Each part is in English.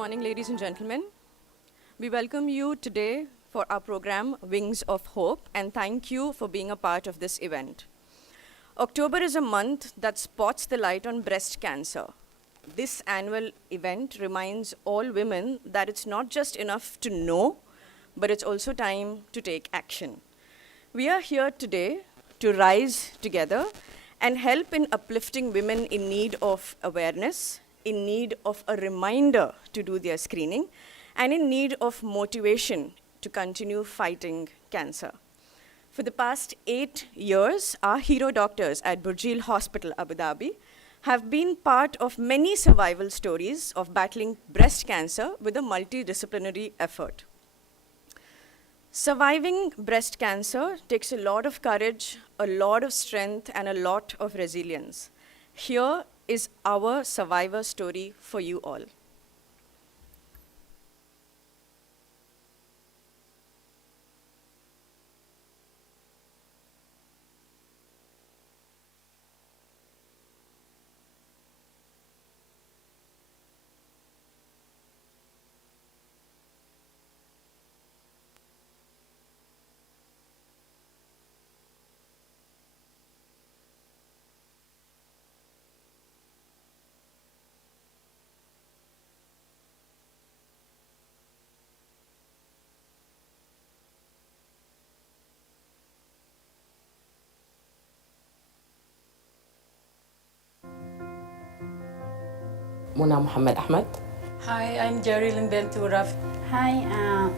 morning, ladies and gentlemen. We welcome you today for our program, Wings of Hope, and thank you for being a part of this event. October is a month that spots the light on breast cancer. This annual event reminds all women that it's not just enough to know, but it's also time to take action. We are here today to rise together and help in uplifting women in need of awareness, in need of a reminder to do their screening, and in need of motivation to continue fighting cancer. For the past 8 years, our hero doctors at Burjeel Abu Dhabi have been part of many survival stories of battling breast cancer with a multidisciplinary effort. Surviving breast cancer takes a lot of courage, a lot of strength, and a lot of resilience. Here is our survivor story for you all. Muna Muhammad Ahmad. Hi, I'm Jerilyn Ventura. Hi,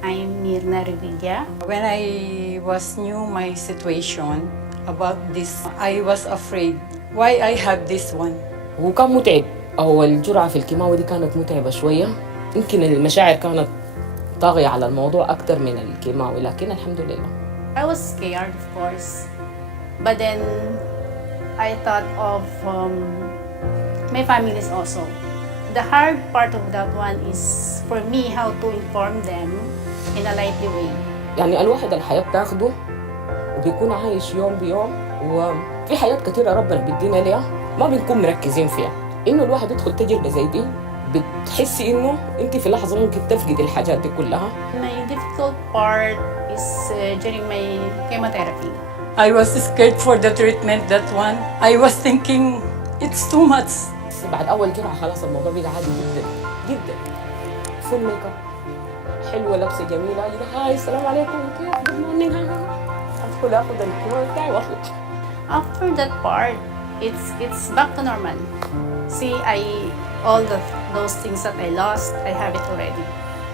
I'm Mirna Revilla. When I was new my situation about this, I was afraid. Why I have this one? هو كان متعب. هو الجرعة في الكيماوي دي كانت متعبة شوية. يمكن المشاعر كانت طاغية على الموضوع أكتر من الكيماوي، لكن الحمد لله. I was scared, of course. But then I thought of my families also. The hard part of that one is for me how to inform them in a lively way. يعني الواحد الحياة بتاخده وبيكون عايش يوم بيوم، وفي حياة كتيرة ربنا بيدينا ليها ما بنكون مركزين فيها. إنه الواحد يدخل تجربة زي دي بتحسي إنه أنت في لحظة ممكن تفقد الحاجات دي كلها. My difficult part is during my chemotherapy. I was scared for the treatment that one. I was thinking it's too much. بعد أول جرعة خلاص الموضوع بقى عادي جدا جدا. فول ميك اب، حلوة، لابسة جميلة، هاي السلام عليكم، كيف؟ جود مورنينج، أدخل آخذ الكيماوي بتاعي وأطلع. After that part, it's back to normal. See, all those things that I lost, I have it already.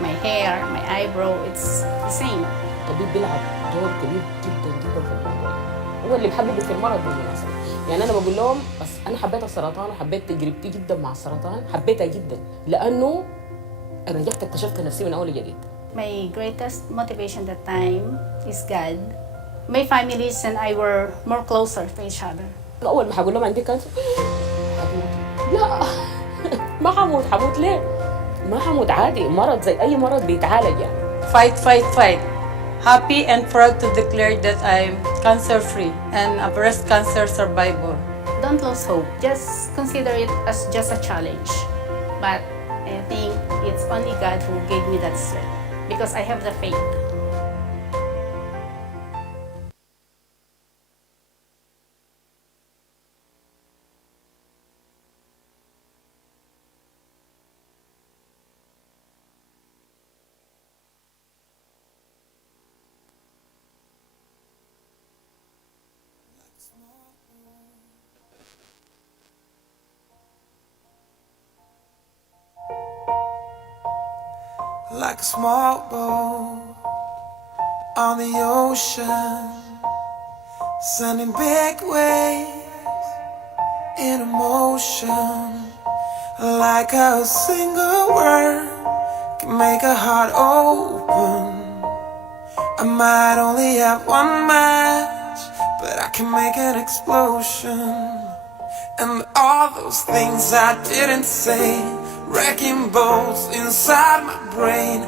My hair, my eyebrow, it's the same. الطبيب بيلعب دور كبير جدا جدا في الموضوع. هو اللي بحببك في المرض بالمناسبة. يعني أنا بقول لهم بس أنا حبيت السرطان وحبيت تجربتي جدا مع السرطان، حبيتها جدا لأنه أنا رجعت اكتشفت نفسي من أول جديد. My greatest motivation that time is God. My families and I were more closer to each other. أول ما هقول لهم عندي كانسر حموت، لا ما حموت. حموت ليه؟ ما حموت، عادي، مرض زي أي مرض بيتعالج يعني. Fight, fight, fight. Happy and proud to declare that I'm cancer-free and a breast cancer survivor. Don't lose hope. Just consider it as just a challenge. But I think it's only God who gave me that strength because I have the faith. Like a small boat on the ocean, sending big waves in motion. Like a single word can make a heart open. I might only have one match, but I can make an explosion. And all those things I didn't say, wrecking boats inside my brain,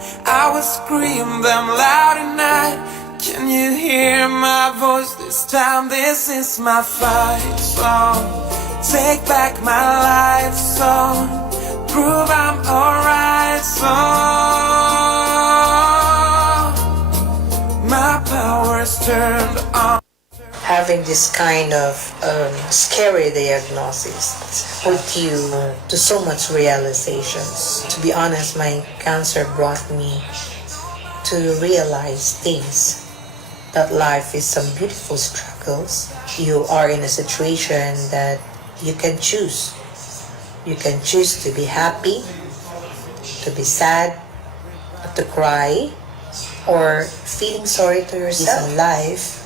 I will scream them loud at night. Can you hear my voice this time? This is my fight song. Take back my life song. prove I'm alright. So my power's turned on. Having this kind of scary diagnosis put you to so much realizations. To be honest, my cancer brought me to realize things, that life is some beautiful struggles. You are in a situation that you can choose. You can choose to be happy, to be sad, to cry, or feeling sorry to yourself. Life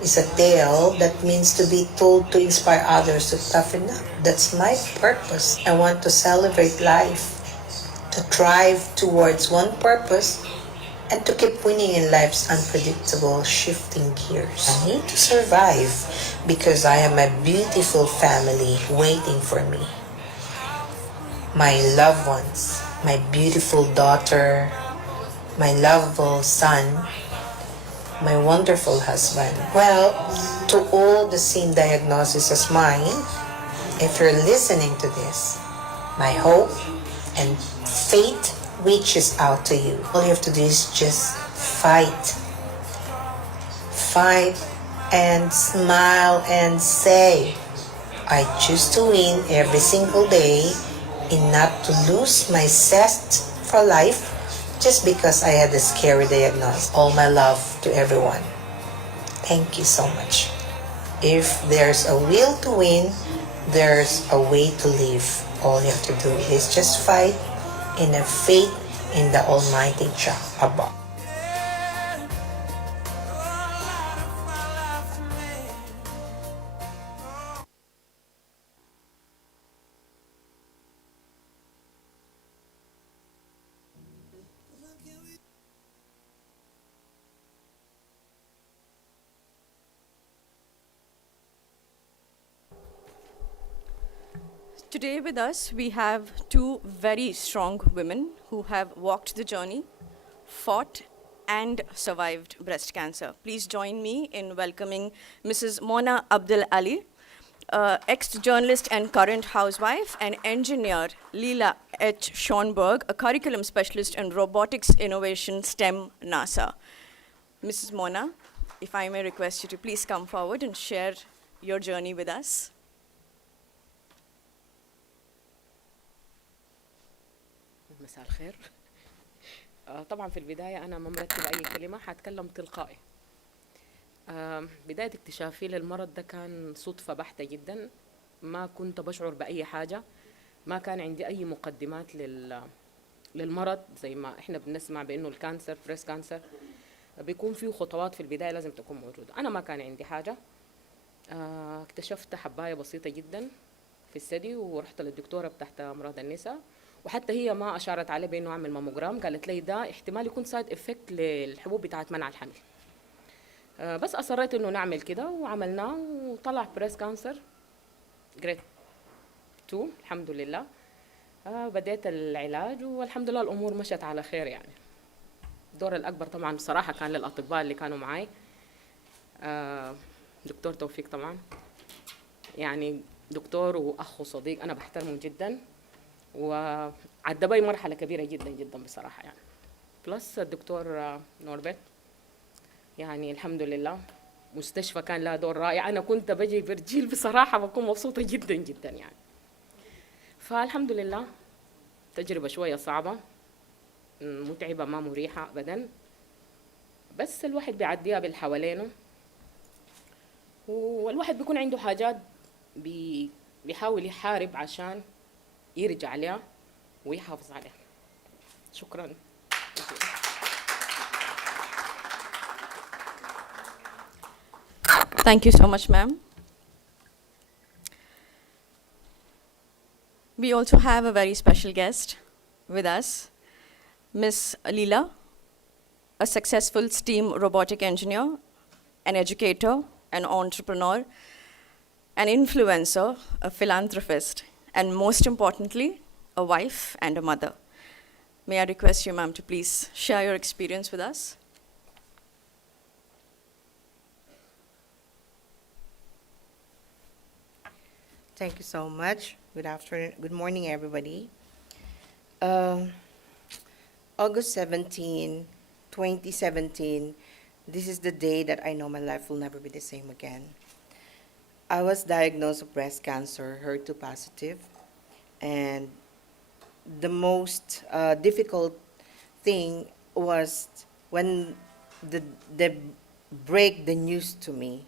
is a tale that means to be told to inspire others to toughen up. That's my purpose. I want to celebrate life, to thrive towards one purpose, and to keep winning in life's unpredictable, shifting gears. I need to survive because I have a beautiful family waiting for me. My loved ones, my beautiful daughter, my lovable son, my wonderful husband. Well, to all the same diagnosis as mine, if you're listening to this, my hope and faith reaches out to you. All you have to do is just fight. Fight and smile and say, I choose to win every single day and not to lose my zest for life just because I had a scary diagnosis. All my love to everyone. Thank you so much. If there's a will to win, there's a way to live. All you have to do is just fight in a faith in the Almighty Jah above. Today with us, we have two very strong women who have walked the journey, fought and survived breast cancer. Please join me in welcoming Mrs. Mona Abdul Ali, ex-journalist and current housewife, and engineer Leela H. Schoenberg, a curriculum specialist in robotics innovation STEM NASA. Mrs. Mona, if I may request you to please come forward and share your journey with us. مساء الخير. طبعا في البداية أنا ما مرتب أي كلمة، حتكلم تلقائي. بداية اكتشافي للمرض ده كان صدفة بحتة جدا، ما كنت بشعر بأي حاجة، ما كان عندي أي مقدمات للمرض. زي ما إحنا بنسمع بأنه الكانسر بريست كانسر بيكون فيه خطوات في البداية لازم تكون موجودة. أنا ما كان عندي حاجة. اكتشفت حباية بسيطة جدا في الثدي ورحت للدكتورة بتاعت أمراض النساء، وحتى هي ما أشارت عليه بأنه أعمل ماموجرام، قالت لي ده احتمال يكون سايد إفكت للحبوب بتاعت منع الحمل. بس أصريت إنه نعمل كده وعملناه وطلع بريست كانسر جريد 2 الحمد لله. بديت العلاج والحمد لله الأمور مشت على خير يعني. الدور الأكبر طبعا بصراحة كان للأطباء اللي كانوا معاي. دكتور توفيق طبعا يعني دكتور وأخ وصديق أنا بحترمه جدا، وعدى بي مرحلة كبيرة جدا جدا بصراحة يعني. بلس الدكتور نوربت يعني الحمد لله مستشفى كان لها دور رائع. أنا كنت بجي برجيل بصراحة بكون مبسوطة جدا جدا يعني. فالحمد لله تجربة شوية صعبة متعبة ما مريحة أبدا، بس الواحد بيعديها بالحوالينه، والواحد بيكون عنده حاجات بيحاول يحارب عشان يرجع لها ويحافظ عليها. شكرا. Thank you so much, ma'am. We also have a very special guest with us, Miss Leela, a successful STEAM robotic engineer, an educator, an entrepreneur, an influencer, a philanthropist, and most importantly, a wife and a mother. May I request you, ma'am, to please share your experience with us? Thank you so much. Good afternoon. Good morning, everybody. Um, August 17, 2017, this is the day that I know my life will never be the same again. I was diagnosed with breast cancer, HER2 positive, and the most difficult thing was when the, the break the news to me.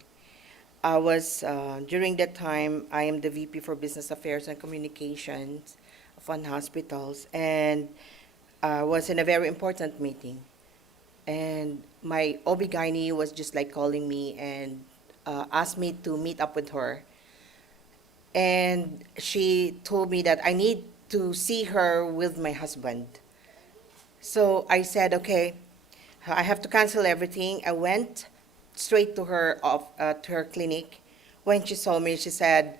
I was, during that time, I am the VP for Business Affairs and Communications of one hospitals, and I was in a very important meeting. And my OB-GYN was just like calling me and asked me to meet up with her. And she told me that I need to see her with my husband. So I said, okay, I have to cancel everything. I went straight to her clinic. When she saw me, she said,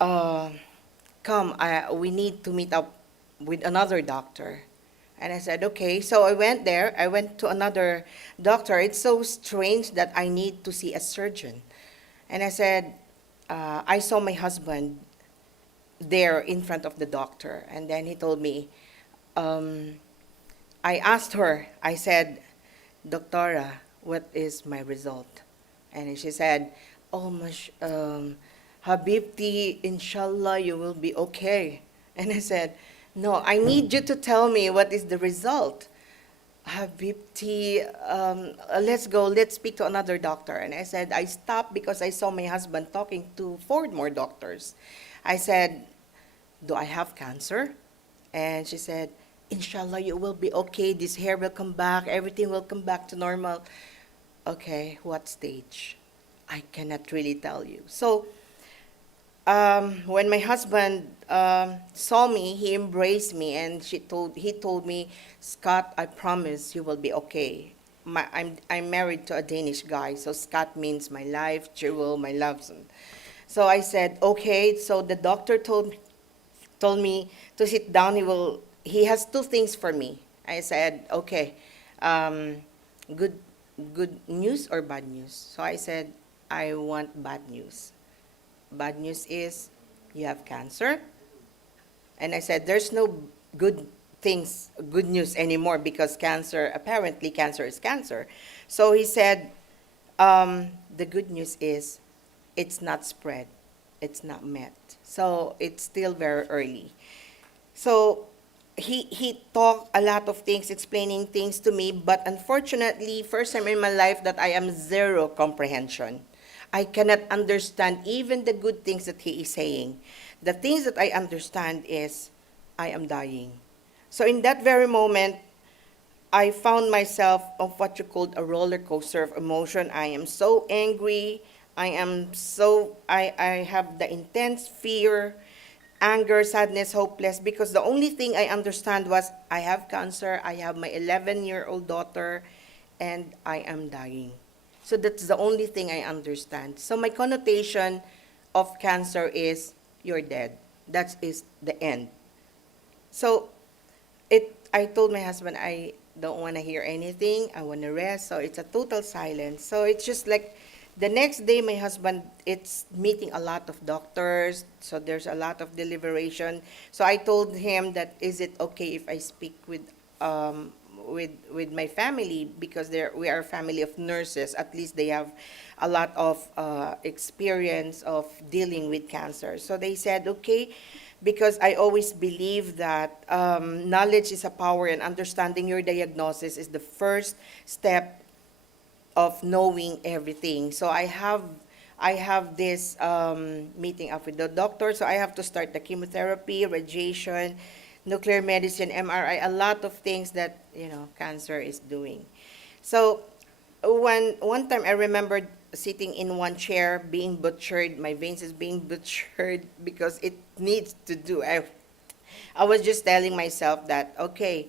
uh, "Come, we need to meet up with another doctor." And I said, "Okay." So I went there. I went to another doctor. It's so strange that I need to see a surgeon. And I said, I saw my husband there in front of the doctor, and then he told me, um, I asked her, I said, "Doctora, what is my result?" And she said, "Oh, Habibti, inshallah, you will be okay." And I said, "No, I need you to tell me what is the result. Habibti, let's go, let's speak to another doctor." And I said, I stopped because I saw my husband talking to four more doctors. I said, "Do I have cancer?" And she said, "Inshallah, you will be okay. This hair will come back. Everything will come back to normal." Okay, what stage? I cannot really tell you. So when my husband saw me, he embraced me, and he told me, "Scott, I promise you will be okay." I'm married to a Danish guy, so Scott means my life, jewel, my love. So I said, "Okay." So the doctor told me to sit down. He has two things for me. I said, "Okay, good good news or bad news?" So I said, "I want bad news." Bad news is you have cancer. And I said, "There's no good news anymore, because apparently cancer is cancer." So he said, "The good news is it's not spread, it's not met. So it's still very early." So he talked a lot of things, explaining things to me, but unfortunately, first time in my life that I am zero comprehension. I cannot understand even the good things that he is saying. The things that I understand is I am dying. So in that very moment, I found myself of what you called a roller coaster of emotion. I am so angry. I have the intense fear, anger, sadness, hopeless, because the only thing I understand was I have cancer, I have my 11-year-old daughter, and I am dying. So that's the only thing I understand. So my connotation of cancer is you're dead. That is the end. So I told my husband I don't want to hear anything. I want to rest. So it's a total silence. So it's just like the next day, my husband, it's meeting a lot of doctors. So there's a lot of deliberation. So I told him that, is it okay if I speak with my family, because we are a family of nurses. At least they have a lot of experience of dealing with cancer. So they said, okay, because I always believe that knowledge is a power, and understanding your diagnosis is the first step of knowing everything. So I have this meeting up with the doctor. So I have to start the chemotherapy, radiation, nuclear medicine, MRI, a lot of things that cancer is doing. So one time I remembered sitting in one chair being butchered, my veins is being butchered because it needs to do. I was just telling myself that, okay,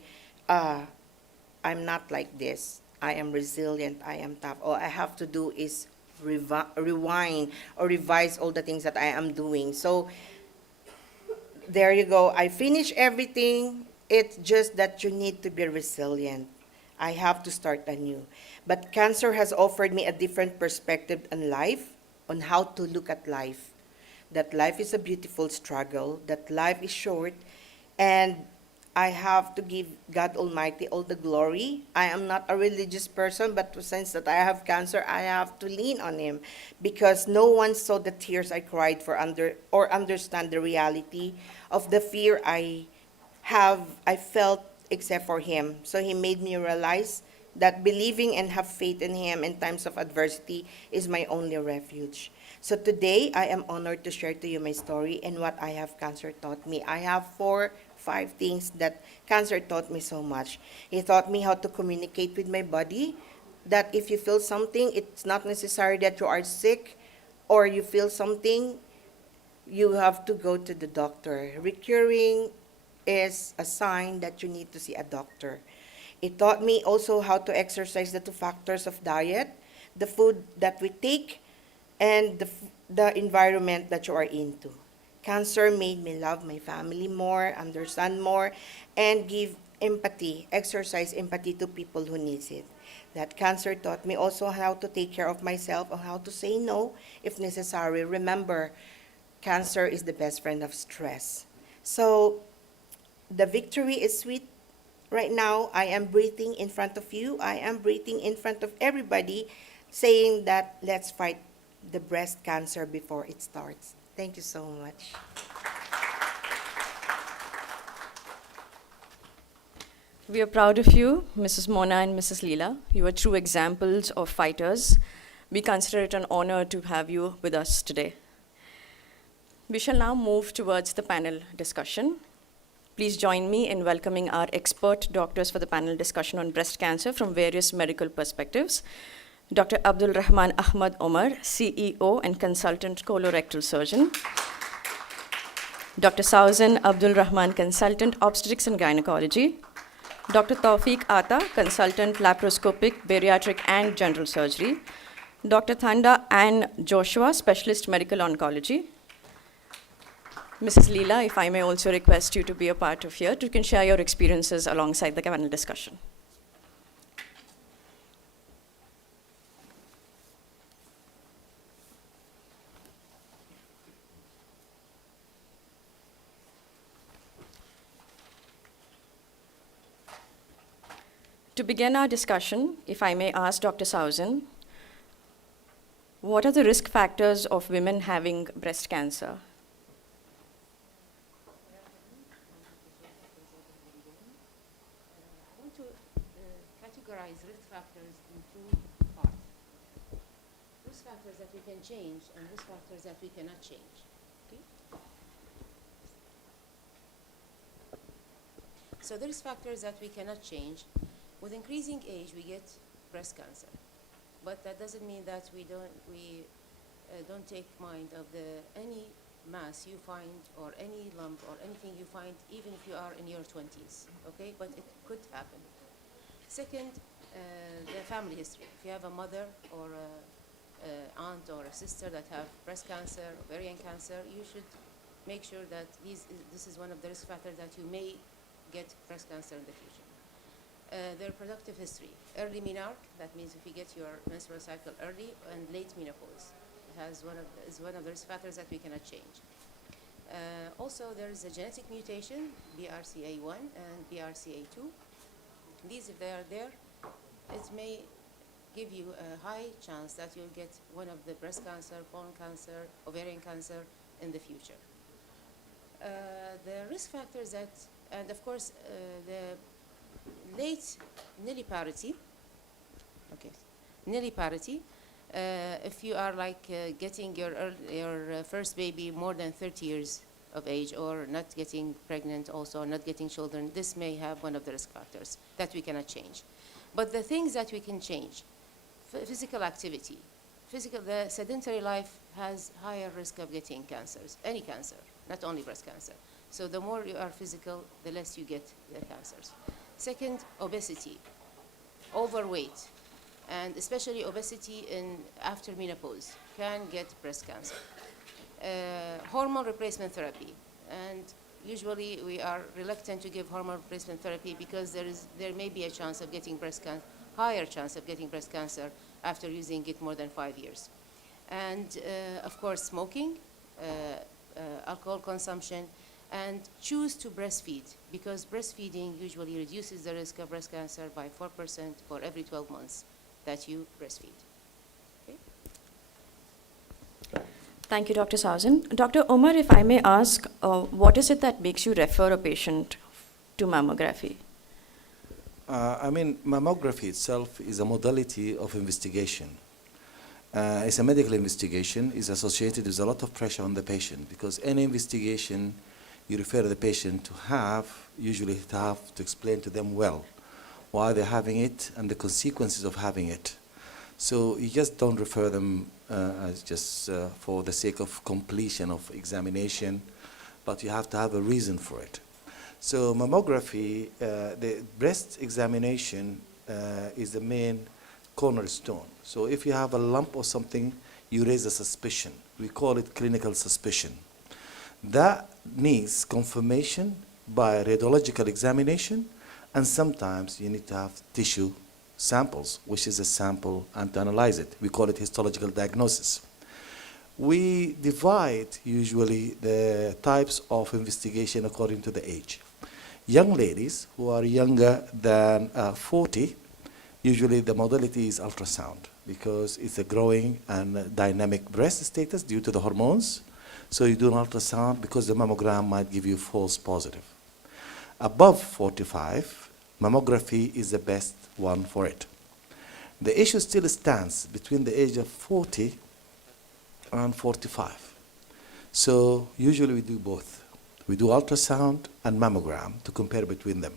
I'm not like this. I am resilient. I am tough. All I have to do is rewind or revise all the things that I am doing. So there you go. I finish everything. It's just that you need to be resilient. I have to start anew. But cancer has offered me a different perspective on life, on how to look at life. That life is a beautiful struggle, that life is short, and I have to give God Almighty all the glory. I am not a religious person, but since that I have cancer, I have to lean on Him, because no one saw the tears I cried for understand the reality of the fear I felt except for Him. So He made me realize that believing and have faith in Him in times of adversity is my only refuge. So today, I am honored to share to you my story and what I have cancer taught me. I have 5 things that cancer taught me so much. It taught me how to communicate with my body, that if you feel something, it's not necessary that you are sick or you feel something, you have to go to the doctor. Recurring is a sign that you need to see a doctor. It taught me also how to exercise the 2 factors of diet, the food that we take, and the environment that you are into. Cancer made me love my family more, understand more, and give empathy, exercise empathy to people who needs it. That cancer taught me also how to take care of myself and how to say no if necessary. Remember, cancer is the best friend of stress. So the victory is sweet. Right now, I am breathing in front of you. I am breathing in front of everybody, saying that let's fight the breast cancer before it starts. Thank you so much. We are proud of you, Mrs. Mona and Mrs. Leela. You are true examples of fighters. We consider it an honor to have you with us today. We shall now move towards the panel discussion. Please join me in welcoming our expert doctors for the panel discussion on breast cancer from various medical perspectives. Dr. Abdul Rahman Ahmad Omar, CEO and consultant colorectal surgeon. Dr. Sauzan Abdul Rahman, consultant obstetrics and gynecology. Dr. Tawfiq Ata, consultant laparoscopic, bariatric and general surgery. Dr. Thanda Ann Joshua, specialist medical oncology. Mrs. Leela, if I may also request you to be a part of here, you can share your experiences alongside the panel discussion. To begin our discussion, if I may ask Dr. Sauzan, what are the risk factors of women having breast cancer? I want to categorize risk factors in 2 parts. Risk factors that we can change and risk factors that we cannot change. Okay? So the risk factors that we cannot change, with increasing age, we get breast cancer. But that doesn't mean that we don't take mind of any mass you find or any lump or anything you find, even if you are in your 20s, okay? But it could happen. Second, the family history. If you have a mother or an aunt or a sister that have breast cancer, ovarian cancer, you should make sure that this is one of the risk factors that you may get breast cancer in the future. Their reproductive history. Early menarche, that means if you get your menstrual cycle early, and late menopause is one of the risk factors that we cannot change. Also, there is a genetic mutation, BRCA1 and BRCA2. These, if they are there, it may give you a high chance that you'll get one of the breast cancer, colon cancer, ovarian cancer in the future. The risk factors that, and of course, the late nilliparity, okay, nilliparity, if you are like getting your first baby more than 30 years of age, or not getting pregnant also, or not getting children, this may have one of the risk factors that we cannot change. But the things that we can change, physical activity, the sedentary life has higher risk of getting cancers, any cancer, not only breast cancer. So the more you are physical, the less you get the cancers. Second, obesity, overweight, and especially obesity after menopause can get breast cancer. Hormone replacement therapy, and usually we are reluctant to give hormone replacement therapy because there may be a chance of getting higher chance of getting breast cancer after using it more than 5 years. And of course, smoking, alcohol consumption, and choose to breastfeed, because breastfeeding usually reduces the risk of breast cancer by 4% for every 12 months that you breastfeed. Okay? Thank you, Dr. Sazin. Dr. Omar, if I may ask, what is it that makes you refer a patient to mammography? Mammography itself is a modality of investigation. It's a medical investigation, is associated with a lot of pressure on the patient, because any investigation you refer the patient to have, usually to have to explain to them well why they're having it and the consequences of having it. So you just don't refer them as just for the sake of completion of examination, but you have to have a reason for it. So mammography, the breast examination is the main cornerstone. So if you have a lump or something, you raise a suspicion. We call it clinical suspicion. That needs confirmation by radiological examination, and sometimes you need to have tissue samples, which is a sample, and to analyze it. We call it histological diagnosis. We divide usually the types of investigation according to the age. Young ladies who are younger than 40, usually the modality is ultrasound, because it's a growing and dynamic breast status due to the hormones. So you do an ultrasound because the mammogram might give you false positive. Above 45, mammography is the best one for it. The issue still stands between the age of 40 and 45. So usually we do both. We do ultrasound and mammogram to compare between them.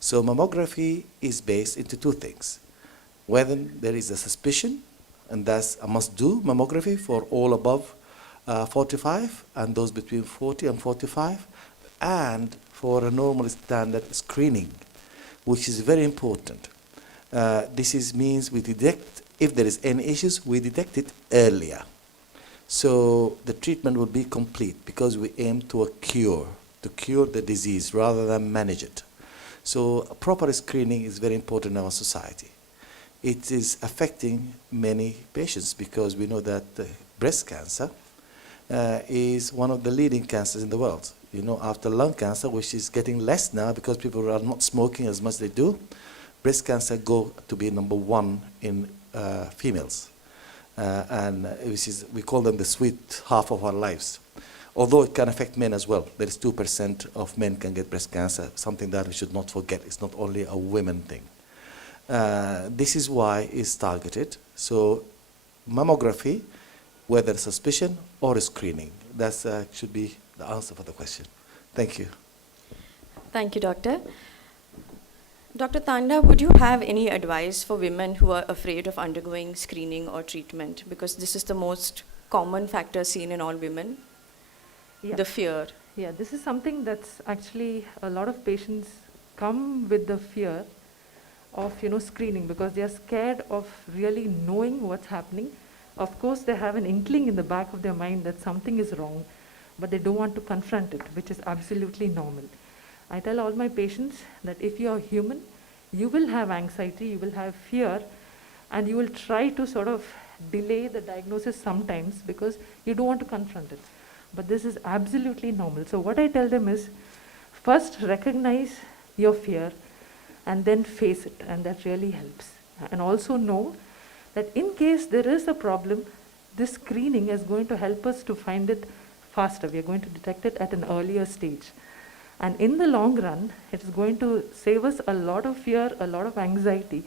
So mammography is based into two things. Whether there is a suspicion, and that's a must-do mammography for all above 45 and those between 40 and 45, and for a normal standard screening, which is very important. This means we detect, if there is any issues, we detect it earlier. So the treatment will be complete, because we aim to cure the disease rather than manage it. So proper screening is very important in our society. It is affecting many patients, because we know that breast cancer is one of the leading cancers in the world. You know, after lung cancer, which is getting less now because people are not smoking as much as they do, breast cancer go to be number one in females. And we call them the sweet half of our lives. Although it can affect men as well. There is 2% of men can get breast cancer, something that we should not forget. It's not only a women thing. This is why it's targeted. So mammography, whether suspicion or screening, that should be the answer for the question. Thank you. Thank you, Doctor. Dr. Tanda, would you have any advice for women who are afraid of undergoing screening or treatment? Because this is the most common factor seen in all women, the fear. Yeah, this is something that's actually a lot of patients come with the fear of screening, because they are scared of really knowing what's happening. Of course, they have an inkling in the back of their mind that something is wrong, but they don't want to confront it, which is absolutely normal. I tell all my patients that if you are human, you will have anxiety, you will have fear, and you will try to sort of delay the diagnosis sometimes because you don't want to confront it. But this is absolutely normal. So what I tell them is, first recognize your fear and then face it, and that really helps. And also know that in case there is a problem, this screening is going to help us to find it faster. We are going to detect it at an earlier stage. And in the long run, it is going to save us a lot of fear, a lot of anxiety,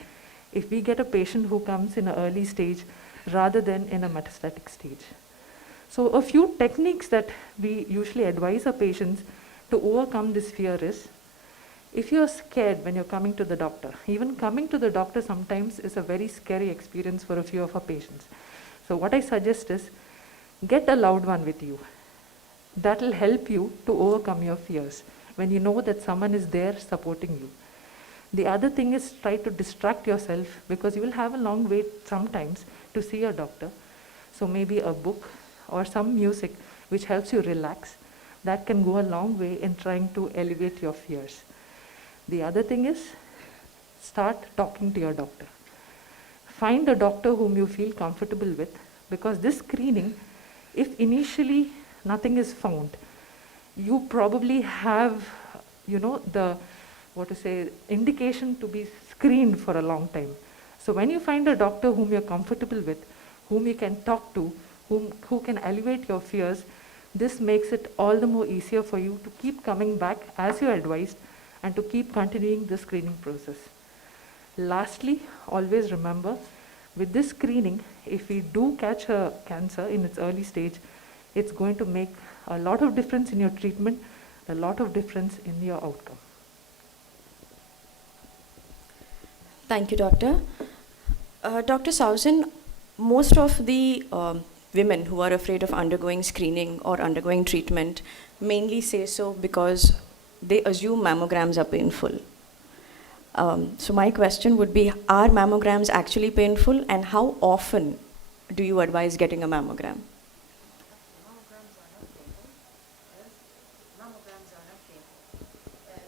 if we get a patient who comes in an early stage rather than in a metastatic stage. So a few techniques that we usually advise our patients to overcome this fear is, if you're scared when you're coming to the doctor, even coming to the doctor sometimes is a very scary experience for a few of our patients. So what I suggest is, get a loved one with you. That will help you to overcome your fears when you know that someone is there supporting you. The other thing is, try to distract yourself, because you will have a long wait sometimes to see a doctor. So maybe a book or some music which helps you relax, that can go a long way in trying to alleviate your fears. The other thing is, start talking to your doctor. Find a doctor whom you feel comfortable with, because this screening, if initially nothing is found, you probably have, the, indication to be screened for a long time. So when you find a doctor whom you're comfortable with, whom you can talk to, who can alleviate your fears, this makes it all the more easier for you to keep coming back as you're advised and to keep continuing the screening process. Lastly, always remember, with this screening, if we do catch a cancer in its early stage, it's going to make a lot of difference in your treatment, a lot of difference in your outcome. Thank you, Doctor. Dr. Sausen, most of the women who are afraid of undergoing screening or undergoing treatment mainly say so because they assume mammograms are painful. So my question would be, are mammograms actually painful, and how often do you advise getting a mammogram? Mammograms are not painful. Yes, mammograms are not painful.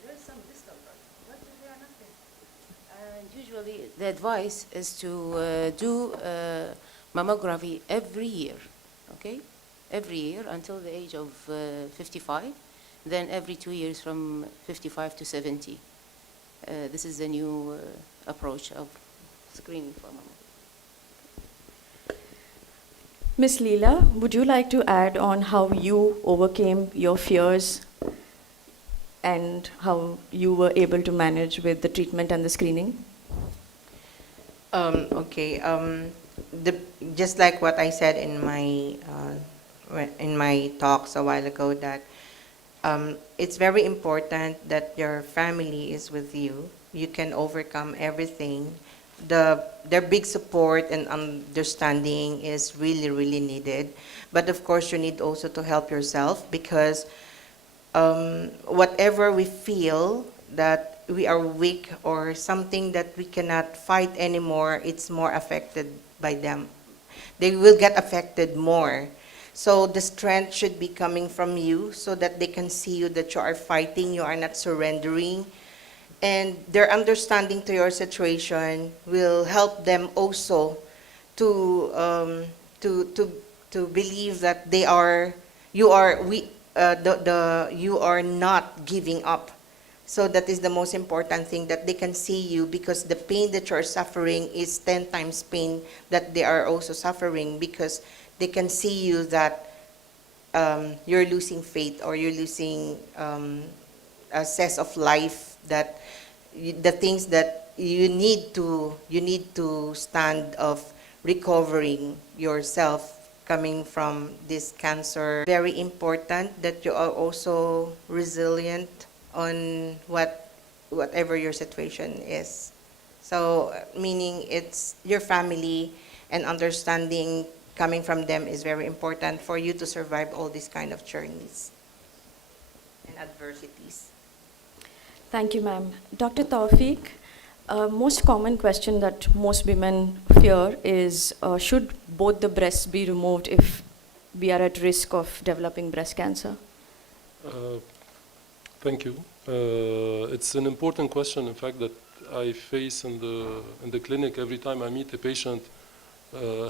There is some discomfort, but they are not painful. And usually the advice is to do mammography every year, okay? Every year until the age of 55, then every 2 years from 55 to 70. This is the new approach of screening for mammogram. Ms. Leela, would you like to add on how you overcame your fears and how you were able to manage with the treatment and the screening? Okay. Just like what I said in my talks a while ago, that it's very important that your family is with you. You can overcome everything. Their big support and understanding is really, really needed. But of course, you need also to help yourself, because whatever we feel that we are weak or something that we cannot fight anymore, it's more affected by them. They will get affected more. So the strength should be coming from you, so that they can see you, that you are fighting, you are not surrendering. And their understanding to your situation will help them also to believe that you are not giving up. So that is the most important thing, that they can see you, because the pain that you are suffering is 10 times pain that they are also suffering, because they can see you that you're losing faith, or you're losing a sense of life, that the things that you need to stand of recovering yourself coming from this cancer. Very important that you are also resilient on whatever your situation is. So meaning it's your family, and understanding coming from them is very important for you to survive all these kind of journeys and adversities. Thank you, ma'am. Dr. Tawfiq, most common question that most women fear is, should both the breasts be removed if we are at risk of developing breast cancer? Thank you. It's an important question, in fact, that I face in the clinic every time I meet a patient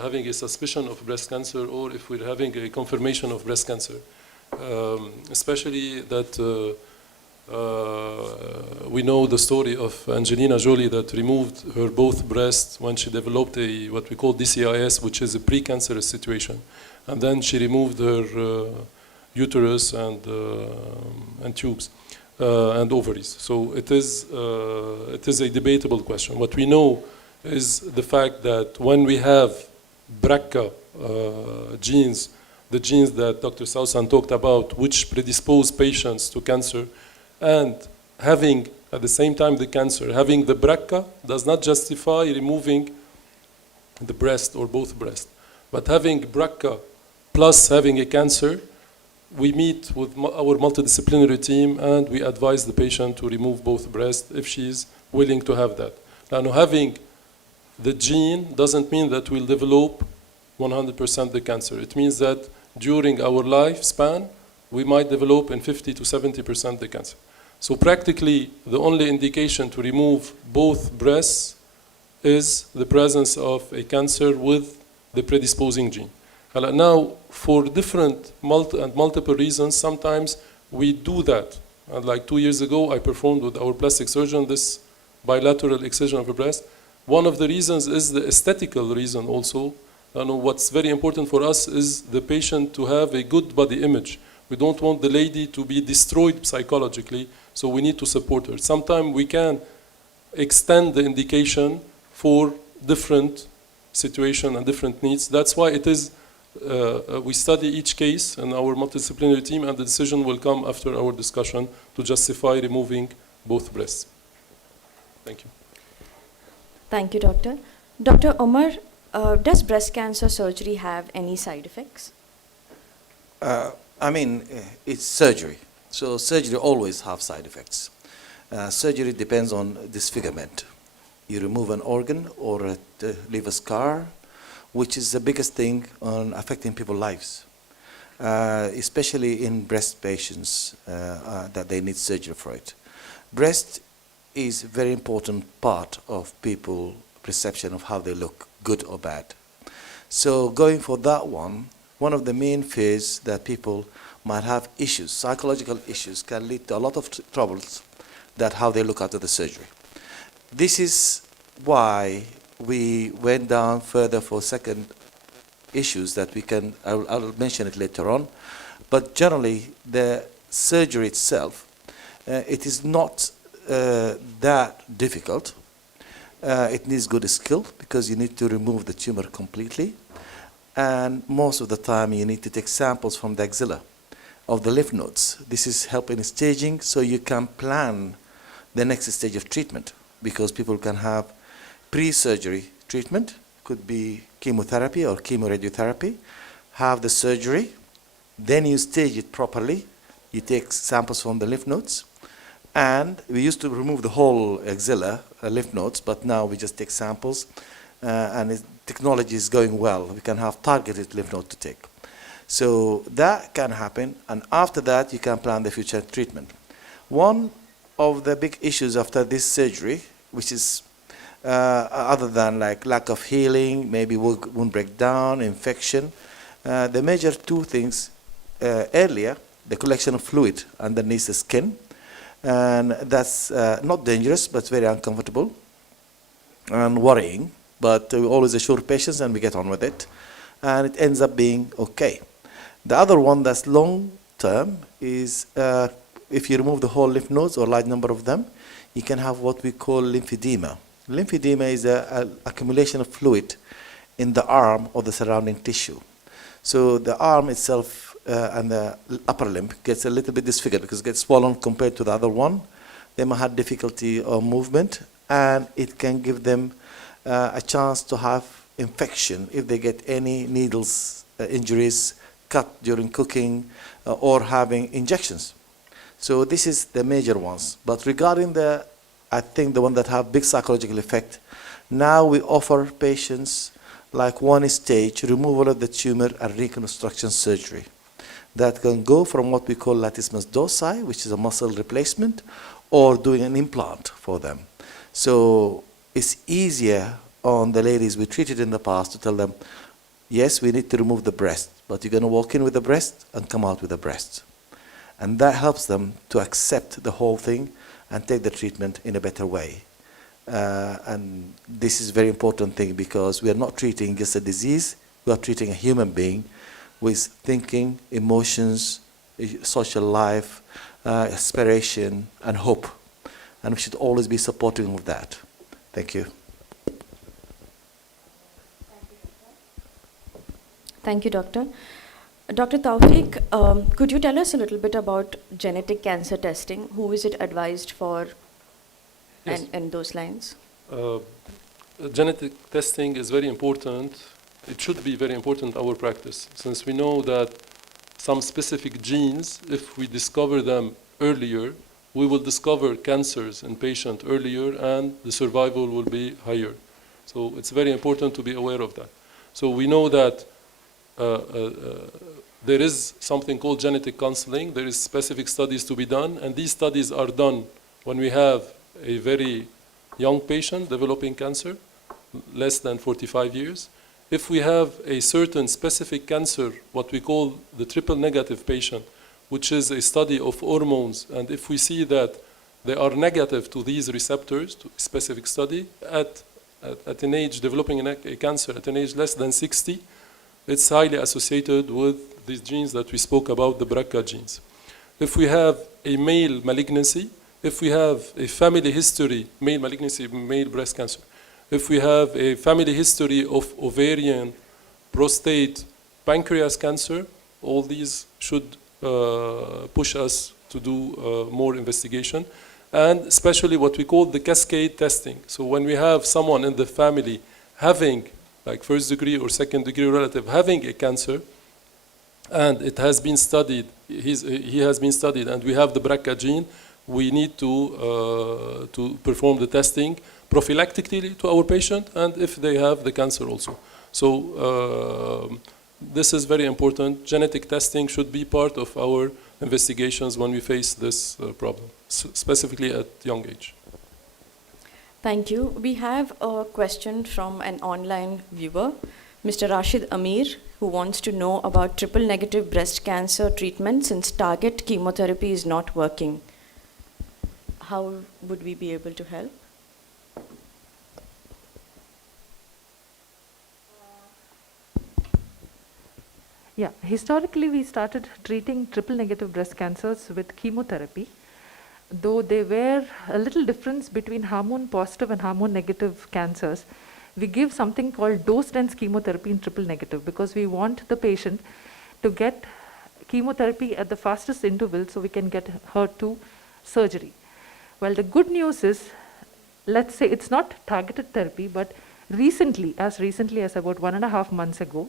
having a suspicion of breast cancer, or if we're having a confirmation of breast cancer. Especially that we know the story of Angelina Jolie, that removed her both breasts when she developed what we call DCIS, which is a precancerous situation. And then she removed her uterus and tubes and ovaries. So it is a debatable question. What we know is the fact that when we have BRCA genes, the genes that Dr. Sausan talked about, which predispose patients to cancer, and having at the same time the cancer, having the BRCA does not justify removing the breast or both breasts. But having BRCA plus having a cancer, we meet with our multidisciplinary team and we advise the patient to remove both breasts if she is willing to have that. Now, having the gene doesn't mean that we'll develop 100% the cancer. It means that during our lifespan, we might develop in 50 to 70% the cancer. So practically, the only indication to remove both breasts is the presence of a cancer with the predisposing gene. Now, for different multiple reasons, sometimes we do that. And like 2 years ago, I performed with our plastic surgeon this bilateral excision of the breast. One of the reasons is the aesthetical reason also. What's very important for us is the patient to have a good body image. We don't want the lady to be destroyed psychologically, so we need to support her. Sometimes we can extend the indication for different situations and different needs. That's why it is, we study each case in our multidisciplinary team, and the decision will come after our discussion to justify removing both breasts. Thank you. Thank you, Doctor. Dr. Omar, does breast cancer surgery have any side effects? It's surgery. So surgery always have side effects. Surgery depends on disfigurement. You remove an organ or leave a scar, which is the biggest thing on affecting people's lives, especially in breast patients that they need surgery for it. Breast is a very important part of people's perception of how they look, good or bad. So going for that one of the main fears that people might have issues, psychological issues, can lead to a lot of troubles that how they look after the surgery. This is why we went down further for second issues that we can, I'll mention it later on, but generally the surgery itself, it is not that difficult. It needs good skill because you need to remove the tumor completely, and most of the time you need to take samples from the axilla of the lymph nodes. This is helping staging so you can plan the next stage of treatment, because people can have pre-surgery treatment, could be chemotherapy or chemoradiotherapy, have the surgery, then you stage it properly, you take samples from the lymph nodes, and we used to remove the whole axilla lymph nodes, but now we just take samples, and technology is going well. We can have targeted lymph node to take. So that can happen, and after that you can plan the future treatment. One of the big issues after this surgery, which is other than like lack of healing, maybe wound breakdown, infection, the major two things earlier, the collection of fluid underneath the skin, and that's not dangerous but very uncomfortable and worrying, but we always assure patients and we get on with it, and it ends up being okay. The other one that's long term is if you remove the whole lymph nodes or large number of them, you can have what we call lymphedema. Lymphedema is an accumulation of fluid in the arm or the surrounding tissue. So the arm itself and the upper limb gets a little bit disfigured because it gets swollen compared to the other one. They might have difficulty of movement, and it can give them a chance to have infection if they get any needles, injuries, cut during cooking, or having injections. So this is the major ones. But regarding I think the one that have big psychological effect, now we offer patients like one stage removal of the tumor and reconstruction surgery that can go from what we call latissimus dorsi, which is a muscle replacement, or doing an implant for them. So it's easier on the ladies we treated in the past to tell them, yes, we need to remove the breast, but you're going to walk in with the breast and come out with the breast. And that helps them to accept the whole thing and take the treatment in a better way. And this is a very important thing, because we are not treating just a disease, we are treating a human being with thinking, emotions, social life, aspiration, and hope. And we should always be supporting of that. Thank you. Thank you, Doctor. Dr. Tawfiq, could you tell us a little bit about genetic cancer testing? Who is it advised for? Yes. And those lines? Genetic testing is very important. It should be very important in our practice, since we know that some specific genes, if we discover them earlier, we will discover cancers in patients earlier, and the survival will be higher. So it's very important to be aware of that. So we know that there is something called genetic counseling. There is specific studies to be done, and these studies are done when we have a very young patient developing cancer, less than 45 years. If we have a certain specific cancer, what we call the triple negative patient, which is a study of hormones. And if we see that they are negative to these receptors, to a specific study, at an age, developing a cancer at an age less than 60, it's highly associated with these genes that we spoke about, the BRCA genes. If we have a male malignancy, if we have a family history, male malignancy, male breast cancer, if we have a family history of ovarian, prostate, pancreas cancer, all these should push us to do more investigation, and especially what we call the cascade testing. So when we have someone in the family having, like first degree or second degree relative, having a cancer, and it has been studied, he has been studied, and we have the BRCA gene, we need to perform the testing prophylactically to our patient, and if they have the cancer also. So this is very important. Genetic testing should be part of our investigations when we face this problem, specifically at young age. Thank you. We have a question from an online viewer, Mr. Rashid Amir, who wants to know about triple-negative breast cancer treatment since target chemotherapy is not working. How would we be able to help? Yeah, historically we started treating triple-negative breast cancers with chemotherapy, though there were a little difference between hormone-positive and hormone-negative cancers. We give something called dose-dense chemotherapy in triple-negative because we want the patient to get chemotherapy at the fastest interval so we can get her to surgery. Well, the good news is, let's say it's not targeted therapy, but recently as about 1.5 months ago,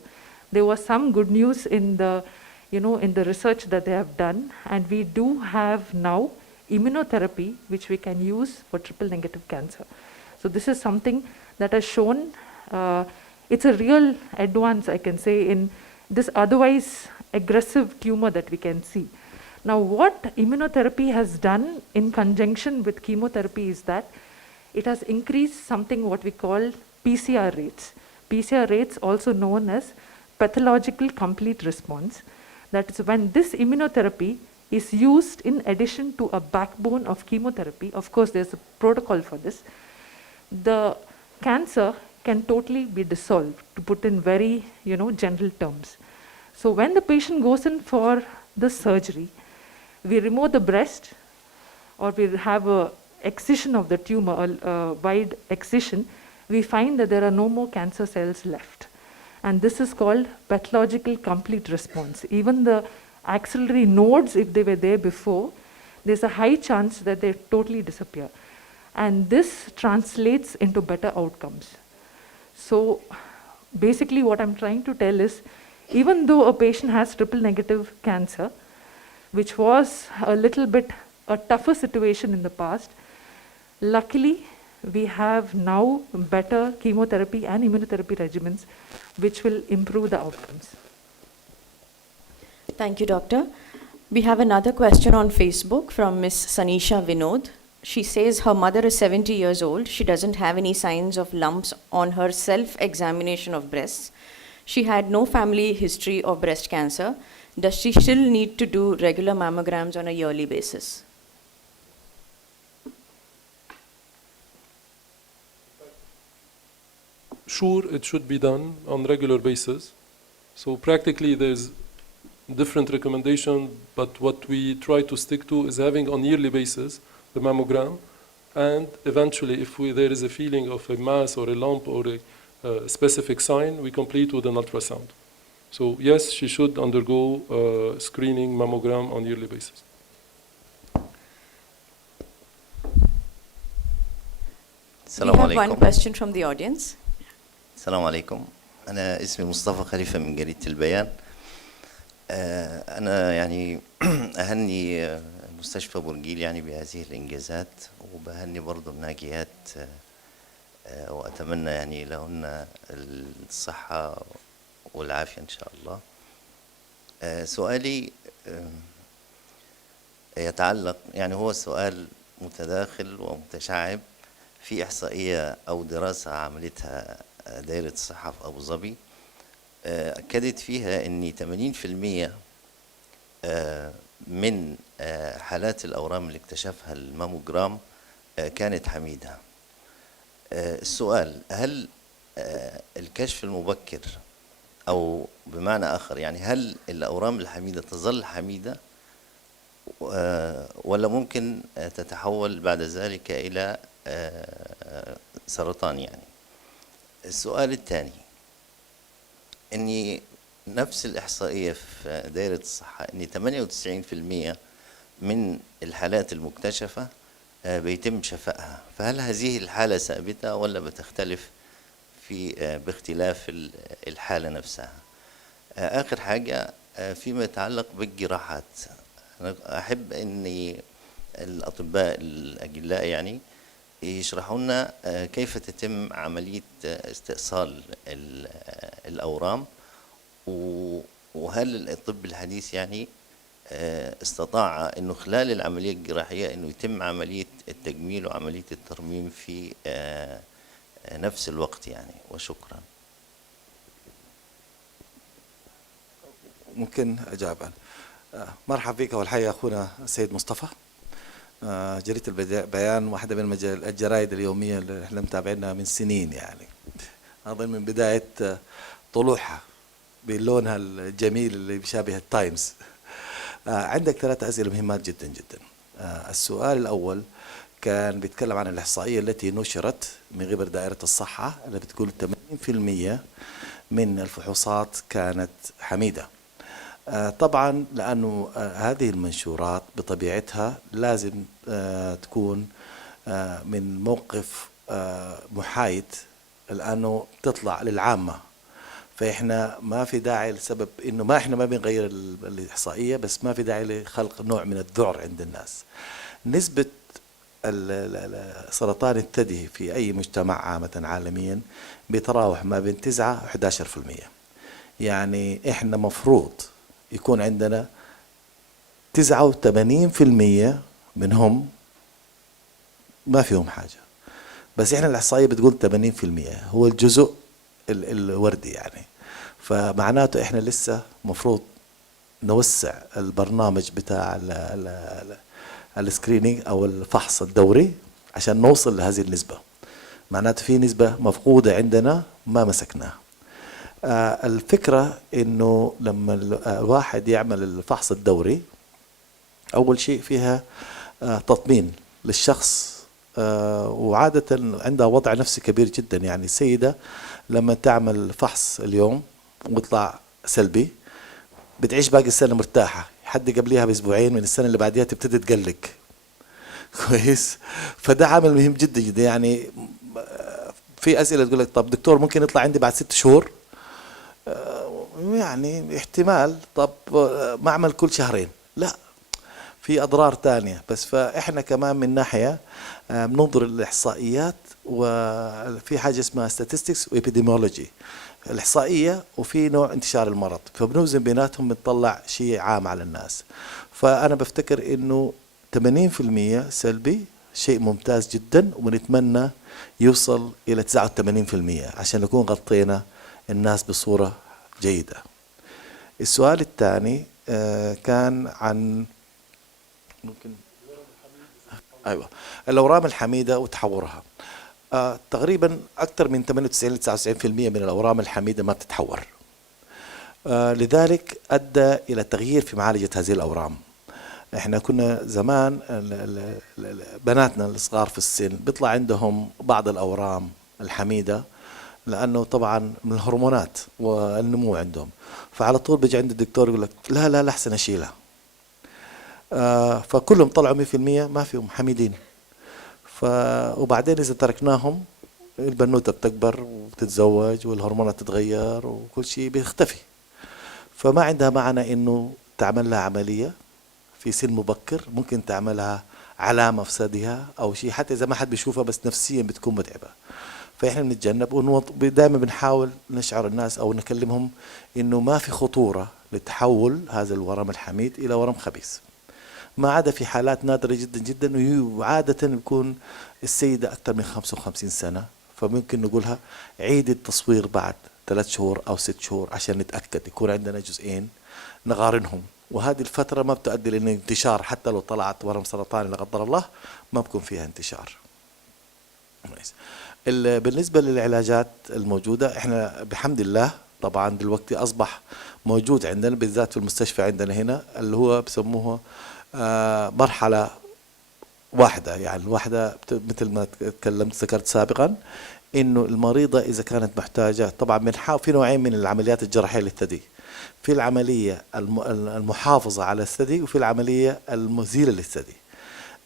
there was some good news in the, in the research that they have done, and we do have now immunotherapy which we can use for triple-negative cancer. So this is something that has shown, it's a real advance, I can say, in this otherwise aggressive tumor that we can see. Now, what immunotherapy has done in conjunction with chemotherapy is that it has increased something what we call PCR rates. PCR rates, also known as pathological complete response. That is when this immunotherapy is used in addition to a backbone of chemotherapy. Of course, there's a protocol for this. The cancer can totally be dissolved, to put in very, general terms. So when the patient goes in for the surgery, we remove the breast, or we have a excision of the tumor, a wide excision, we find that there are no more cancer cells left. And this is called pathological complete response. Even the axillary nodes, if they were there before, there's a high chance that they totally disappear. And this translates into better outcomes. So basically what I'm trying to tell is, even though a patient has triple-negative cancer, which was a little bit a tougher situation in the past, luckily we have now better chemotherapy and immunotherapy regimens which will improve the outcomes. Thank you, Doctor. We have another question on Facebook from Ms. Sanisha Vinod. She says her mother is 70 years old. She doesn't have any signs of lumps on her self-examination of breasts. She had no family history of breast cancer. Does she still need to do regular mammograms on a yearly basis? Sure, it should be done on regular basis. So practically there's different recommendation, but what we try to stick to is having on yearly basis the mammogram, and eventually if there is a feeling of a mass or a lump or a specific sign, we complete with an ultrasound. So yes, she should undergo screening mammogram on yearly basis. We have one question from the audience. السلام عليكم. أنا اسمي مصطفى خليفة من جريدة البيان. أنا يعني أهني مستشفى برجيل يعني بهذه الإنجازات، وبهني برضو الناجيات وأتمنى يعني لهن الصحة والعافية إن شاء الله. سؤالي يتعلق، يعني هو سؤال متداخل ومتشعب. في إحصائية أو دراسة عملتها دائرة الصحة في أبو ظبي أكدت فيها أن 80% من حالات الأورام اللي اكتشفها الماموجرام كانت حميدة. السؤال: هل الكشف المبكر، أو بمعنى آخر يعني هل الأورام الحميدة تظل حميدة ولا ممكن تتحول بعد ذلك إلى سرطان يعني؟ السؤال الثاني: إني نفس الإحصائية في دائرة الصحة إن 98% من الحالات المكتشفة بيتم شفائها، فهل هذه الحالة ثابتة ولا بتختلف باختلاف الحالة نفسها؟ آخر حاجة فيما يتعلق بالجراحات، أنا أحب أن الأطباء الأجلاء يعني يشرحوا لنا كيف تتم عملية استئصال الأورام، وهل الطب الحديث يعني استطاع أنه خلال العملية الجراحية أنه يتم عملية التجميل وعملية الترميم في نفس الوقت يعني. وشكرا. ممكن أجاب أنا. مرحبا بك. والحقيقة أخونا السيد مصطفى، جريدة البيان واحدة من الجرائد اليومية اللي احنا متابعينها من سنين، يعني أظن من بداية طلوعها بلونها الجميل اللي بيشابه التايمز. عندك 3 أسئلة مهمات جدا جدا. السؤال الأول كان بيتكلم عن الإحصائية التي نشرت من قبل دائرة الصحة اللي بتقول 80% من الفحوصات كانت حميدة. طبعا لأنه هذه المنشورات بطبيعتها لازم تكون من موقف محايد، لأنه تطلع للعامة، فإحنا ما في داعي لسبب إنه إحنا ما بنغير الإحصائية، بس ما في داعي لخلق نوع من الذعر عند الناس. نسبة سرطان الثدي في أي مجتمع عامة عالميا بيتراوح ما بين 9 و 11%. يعني إحنا مفروض يكون عندنا 89% منهم ما فيهم حاجة، بس إحنا الإحصائية بتقول 80%، هو الجزء الوردي يعني. فمعناته إحنا لسه مفروض نوسع البرنامج بتاع السكرينينج أو الفحص الدوري عشان نوصل لهذه النسبة. معناته في نسبة مفقودة عندنا ما مسكناها. الفكرة إنه لما الواحد يعمل الفحص الدوري، أول شيء فيها تطمين للشخص، وعادة عندها وضع نفسي كبير جدا. يعني السيدة لما تعمل فحص اليوم ويطلع سلبي بتعيش باقي السنة مرتاحة، حد قبلها بأسبوعين من السنة اللي بعدها تبتدي تقلق. كويس. فده عامل مهم جدا جدا. يعني في أسئلة تقول لك طب دكتور ممكن يطلع عندي بعد 6 شهور؟ يعني احتمال. طب ما أعمل كل 2 شهرين؟ لا، في أضرار تانية. بس فإحنا كمان من ناحية بننظر الإحصائيات، وفي حاجة اسمها statistics و epidemiology، الإحصائية وفي نوع انتشار المرض، فبنوزن بيناتهم بنطلع شيء عام على الناس. فأنا بفتكر إنه 80% سلبي شيء ممتاز جدا، ونتمنى يوصل إلى 89% عشان نكون غطينا الناس بصورة جيدة. السؤال الثاني كان عن ممكن أيوة الأورام الحميدة وتحورها. تقريبا أكثر من 98-99% من الأورام الحميدة ما بتتحور، لذلك أدى إلى تغيير في معالجة هذه الأورام. إحنا كنا زمان بناتنا الصغار في السن بيطلع عندهم بعض الأورام الحميدة، لأنه طبعا من الهرمونات والنمو عندهم، فعلى طول بيجي عند الدكتور يقول لك لا لا لا أحسن أشيلها. فكلهم طلعوا 100% ما فيهم حميدين. وبعدين إذا تركناهم البنوتة بتكبر وبتتزوج والهرمونات تتغير وكل شيء بيختفي، فما عندها معنى إنه تعمل لها عملية في سن مبكر. ممكن تعملها علامة في ثديها أو شيء، حتى إذا ما حد بيشوفها بس نفسيا بتكون متعبة. فإحنا بنتجنب دائما بنحاول نشعر الناس أو نكلمهم إنه ما في خطورة لتحول هذا الورم الحميد إلى ورم خبيث، ما عدا في حالات نادرة جدا جدا، وعادة بيكون السيدة أكثر من 55 سنة، فممكن نقولها عيد التصوير بعد 3 شهور أو 6 شهور عشان نتأكد. يكون عندنا جزئين نقارنهم، وهذه الفترة ما بتؤدي لانتشار، حتى لو طلعت ورم سرطاني لا قدر الله ما بكون فيها انتشار. بالنسبة للعلاجات الموجودة احنا بحمد الله طبعا دلوقتي أصبح موجود عندنا بالذات في المستشفى عندنا هنا اللي هو بسموه مرحلة واحدة. يعني الواحدة مثل ما تكلمت ذكرت سابقا إنه المريضة إذا كانت محتاجة، طبعا بنحاول في نوعين من العمليات الجراحية للثدي، في العملية المحافظة على الثدي وفي العملية المزيلة للثدي.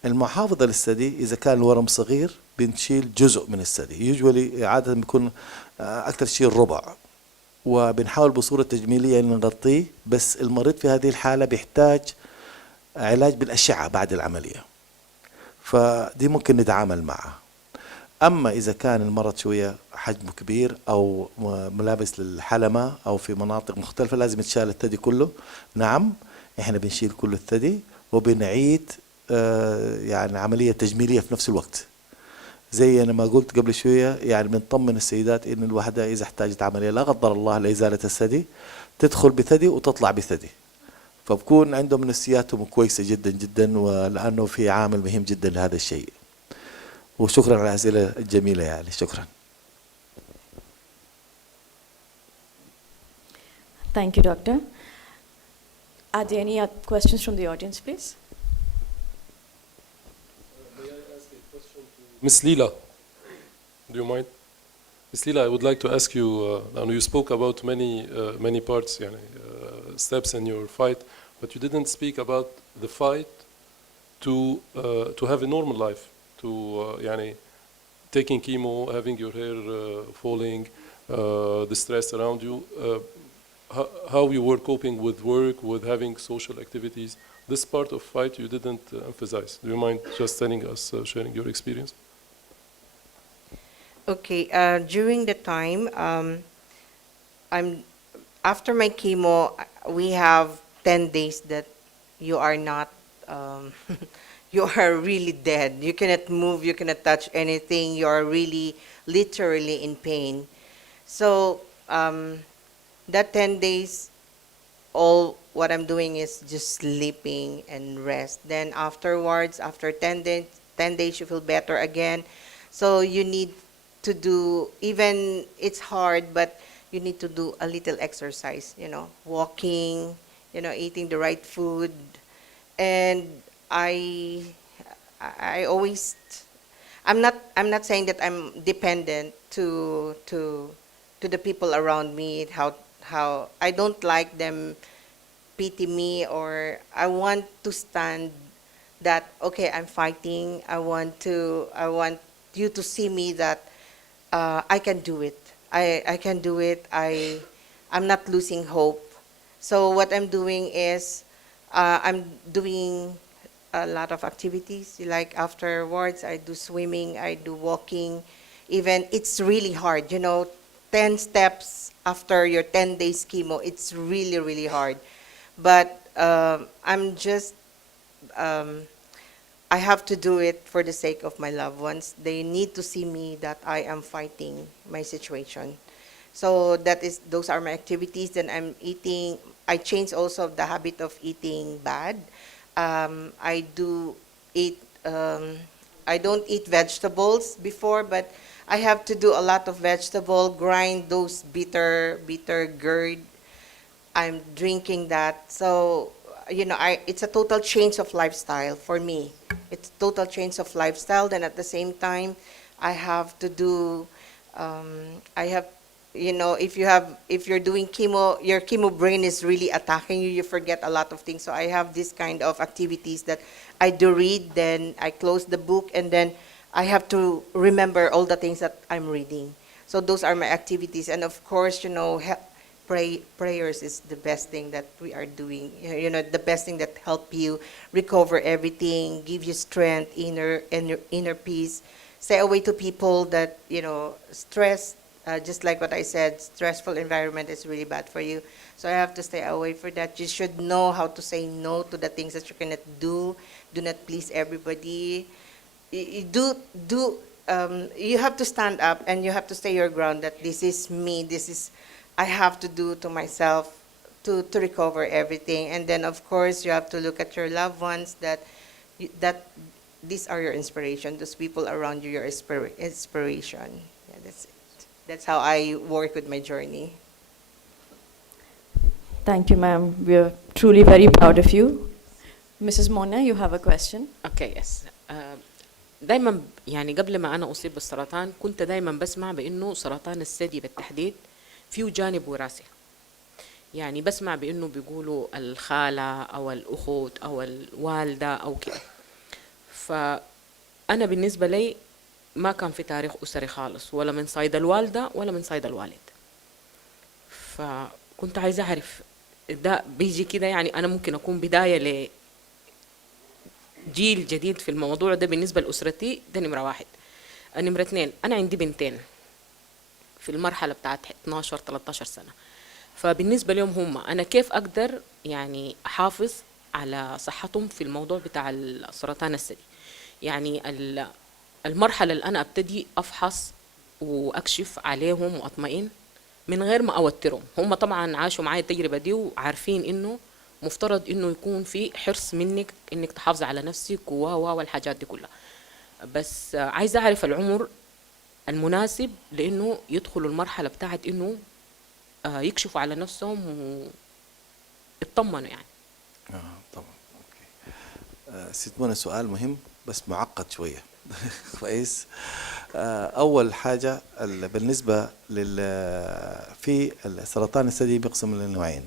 المحافظة للثدي إذا كان الورم صغير بنشيل جزء من الثدي، يوجولي عادة بيكون أكثر شيء الربع، وبنحاول بصورة تجميلية إن نغطيه، بس المريض في هذه الحالة بيحتاج علاج بالأشعة بعد العملية، فدي ممكن نتعامل معها. أما إذا كان المرض شوية حجمه كبير أو ملابس للحلمة أو في مناطق مختلفة لازم يتشال الثدي كله، نعم إحنا بنشيل كل الثدي وبنعيد يعني عملية تجميلية في نفس الوقت. زي أنا ما قلت قبل شوية، يعني بنطمن السيدات إن الوحدة إذا احتاجت عملية لا قدر الله لإزالة الثدي تدخل بثدي وتطلع بثدي، فبكون عندهم نفسياتهم كويسة جدا جدا، ولأنه في عامل مهم جدا لهذا الشيء. وشكرا على الأسئلة الجميلة، يعني شكرا. Thank you, Doctor. Are there any questions from the audience, please? Miss Leela, do you mind? Miss Leela, I would like to ask you, and you spoke about many parts, steps in your fight, but you didn't speak about the fight to have a normal life, to taking chemo, having your hair falling, the stress around you, how you were coping with work, with having social activities. This part of fight you didn't emphasize. Do you mind just telling us, sharing your experience? Okay, during the time, after my chemo, we have 10 days that you are not, you are really dead. You cannot move, you cannot touch anything. You are really, literally in pain. So that 10 days, all what I'm doing is just sleeping and rest. Then afterwards, after 10 days, you feel better again. So you need to do, even it's hard, but you need to do a little exercise, walking, eating the right food. And I always, I'm not saying that I'm dependent to the people around me, how I don't like them pity me, or I want to stand that, okay, I'm fighting. I want you to see me that I can do it. I can do it. I'm not losing hope. So what I'm doing is I'm doing a lot of activities. Like afterwards, I do swimming, I do walking. Even it's really hard, 10 steps after your 10 days chemo, it's really, really hard. But I'm just, I have to do it for the sake of my loved ones. They need to see me that I am fighting my situation. So those are my activities. Then I'm eating. I changed also the habit of eating bad. I do eat. I don't eat vegetables before, but I have to do a lot of vegetable. Grind those bitter gourd. I'm drinking that. So it's a total change of lifestyle for me. It's total change of lifestyle. Then at the same time, I have to do. If you're doing chemo, your chemo brain is really attacking you. You forget a lot of things. So I have this kind of activities that I do read. Then I close the book, and then I have to remember all the things that I'm reading. So those are my activities. And of course, prayers is the best thing that we are doing. The best thing that help you recover everything, give you strength, inner peace. Stay away to people that stress. Just like what I said, stressful environment is really bad for you. So I have to stay away from that. You should know how to say no to the things that you cannot do. Do not please everybody. You have to stand up and you have to stay your ground that this is me. I have to do to myself to recover everything. And then, of course, you have to look at your loved ones that these are your inspiration. Those people around you, your inspiration. Yeah, that's it. That's how I work with my journey. Thank you, ma'am. We are truly very proud of you. Mrs. Mona, you have a question? اوكي يس. دايما يعني قبل ما انا اصيب بالسرطان كنت دايما بسمع بانه سرطان الثدي بالتحديد فيه جانب وراثي. يعني بسمع بانه بيقولوا الخالة او الاخت او الوالدة او كده. فانا بالنسبة لي ما كان في تاريخ اسري خالص، ولا من صيد الوالدة ولا من صيد الوالد. فكنت عايزة اعرف ده بيجي كده، يعني انا ممكن اكون بداية جيل جديد في الموضوع ده بالنسبة لأسرتي. ده نمرة واحد. نمرة اتنين، أنا عندي بنتين في المرحلة بتاعت 12-13 سنة. فبالنسبة لهم هم أنا كيف أقدر يعني أحافظ على صحتهم في الموضوع بتاع السرطان الثدي؟ يعني المرحلة اللي أنا أبتدي أفحص وأكشف عليهم وأطمئن من غير ما أوترهم. هم طبعا عاشوا معايا التجربة دي وعارفين إنه مفترض انه يكون في حرص منك انك تحافظي على نفسك والحاجات دي كلها. بس عايزه اعرف العمر المناسب لانه يدخلوا المرحله بتاعت انه يكشفوا على نفسهم ويطمنوا يعني. طبعا. اوكي. ست منى، سؤال مهم بس معقد شويه. كويس. اول حاجه بالنسبه في السرطان الثدي بيقسم لنوعين.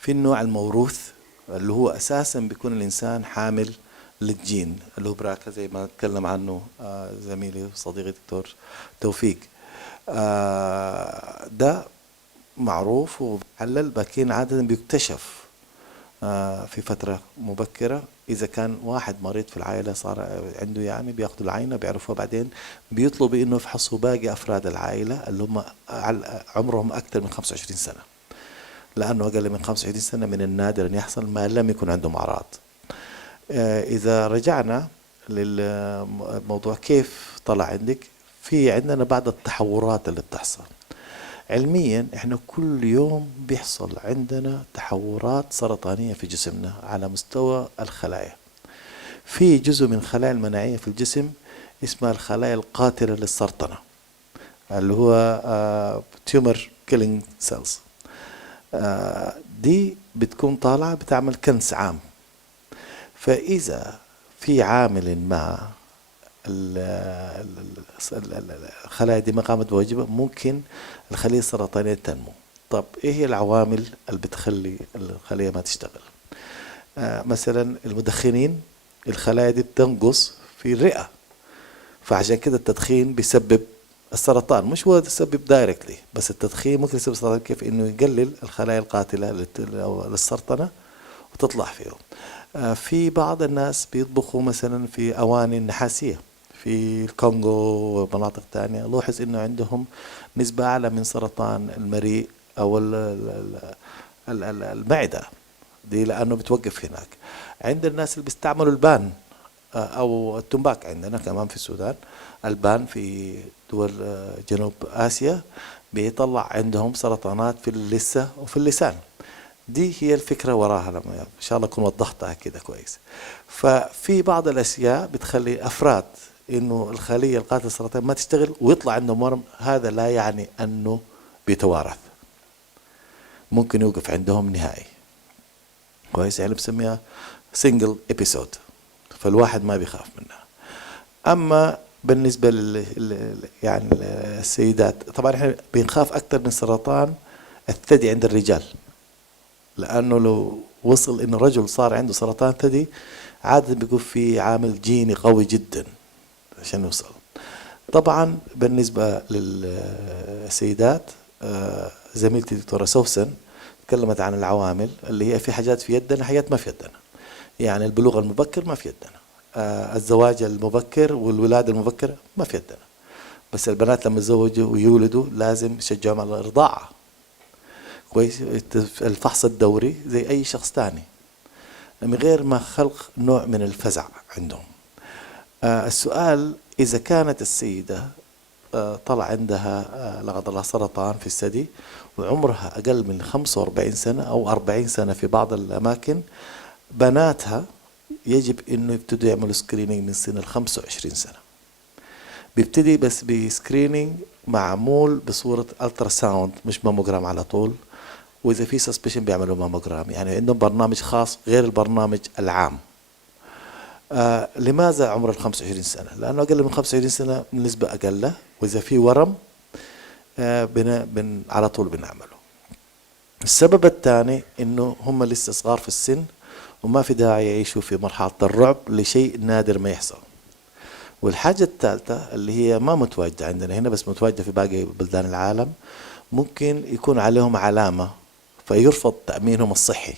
في النوع الموروث اللي هو أساساً بيكون الإنسان حامل للجين اللي هو براكة زي ما تكلم عنه زميلي وصديقي دكتور توفيق. ده معروف ومحلل، لكن عادة بيكتشف في فترة مبكرة. إذا كان واحد مريض في العائلة صار عنده يعني بياخدوا العينة بيعرفوها، بعدين بيطلبوا إنه يفحصوا باقي أفراد العائلة اللي هم عمرهم أكثر من 25 سنة، لأنه أقل من 25 سنة من النادر أن يحصل ما لم يكن عندهم أعراض. إذا رجعنا للموضوع كيف طلع عندك، في عندنا بعض التحورات اللي بتحصل علميا. إحنا كل يوم بيحصل عندنا تحورات سرطانية في جسمنا على مستوى الخلايا. في جزء من الخلايا المناعية في الجسم اسمها الخلايا القاتلة للسرطنة اللي هو tumor killing cells. دي بتكون طالعة بتعمل كنس عام. فإذا في عامل ما الخلايا دي ما قامت بواجبها ممكن الخلية السرطانية تنمو. طب إيه هي العوامل اللي بتخلي الخلية ما تشتغل؟ مثلا المدخنين الخلايا دي بتنقص في الرئة، فعشان كده التدخين بيسبب السرطان. مش هو يسبب دايركتلي، بس التدخين ممكن يسبب السرطان كيف انه يقلل الخلايا القاتله للسرطنه وتطلع فيهم. في بعض الناس بيطبخوا مثلا في اواني نحاسيه في الكونغو ومناطق ثانيه، لاحظ انه عندهم نسبه اعلى من سرطان المريء او المعده دي لانه بتوقف هناك. عند الناس اللي بيستعملوا البان او التمباك، عندنا كمان في السودان البان في دول جنوب آسيا بيطلع عندهم سرطانات في اللثة وفي اللسان. دي هي الفكرة وراها، لما إن شاء الله أكون وضحتها كده كويس. ففي بعض الأشياء بتخلي أفراد إنه الخلية القاتلة للسرطان ما تشتغل ويطلع عندهم ورم. هذا لا يعني أنه بيتوارث، ممكن يوقف عندهم نهائي. كويس، يعني بسميها single episode، فالواحد ما بيخاف منها. أما بالنسبة يعني السيدات، طبعا احنا بنخاف أكثر من سرطان الثدي عند الرجال، لأنه لو وصل إن رجل صار عنده سرطان ثدي عادة بيكون في عامل جيني قوي جدا عشان يوصل. طبعا بالنسبة للسيدات زميلتي الدكتورة سوسن تكلمت عن العوامل اللي هي في حاجات في يدنا حاجات ما في يدنا. يعني البلوغ المبكر ما في يدنا، الزواج المبكر والولادة المبكرة ما في يدنا، بس البنات لما يتزوجوا ويولدوا لازم يشجعهم على الرضاعة. كويس، الفحص الدوري زي أي شخص تاني من غير ما خلق نوع من الفزع عندهم. السؤال إذا كانت السيدة طلع عندها لا قدر الله سرطان في الثدي وعمرها أقل من 45 سنة أو 40 سنة في بعض الأماكن، بناتها يجب إنه يبتدوا يعملوا سكرينينج من سن 25 سنة. بيبتدي بس بسكرينينج معمول بصورة ألترا ساوند مش ماموجرام على طول، وإذا في سسبشن بيعملوا ماموجرام، يعني عندهم برنامج خاص غير البرنامج العام. لماذا عمر 25 سنة؟ لأنه أقل من 25 سنة النسبة أقل، وإذا في ورم على طول بنعمله. السبب الثاني إنه هم لسه صغار في السن وما في داعي يعيشوا في مرحلة الرعب لشيء نادر ما يحصل. والحاجة الثالثة اللي هي ما متواجدة عندنا هنا بس متواجدة في باقي بلدان العالم، ممكن يكون عليهم علامة فيرفض تأمينهم الصحي،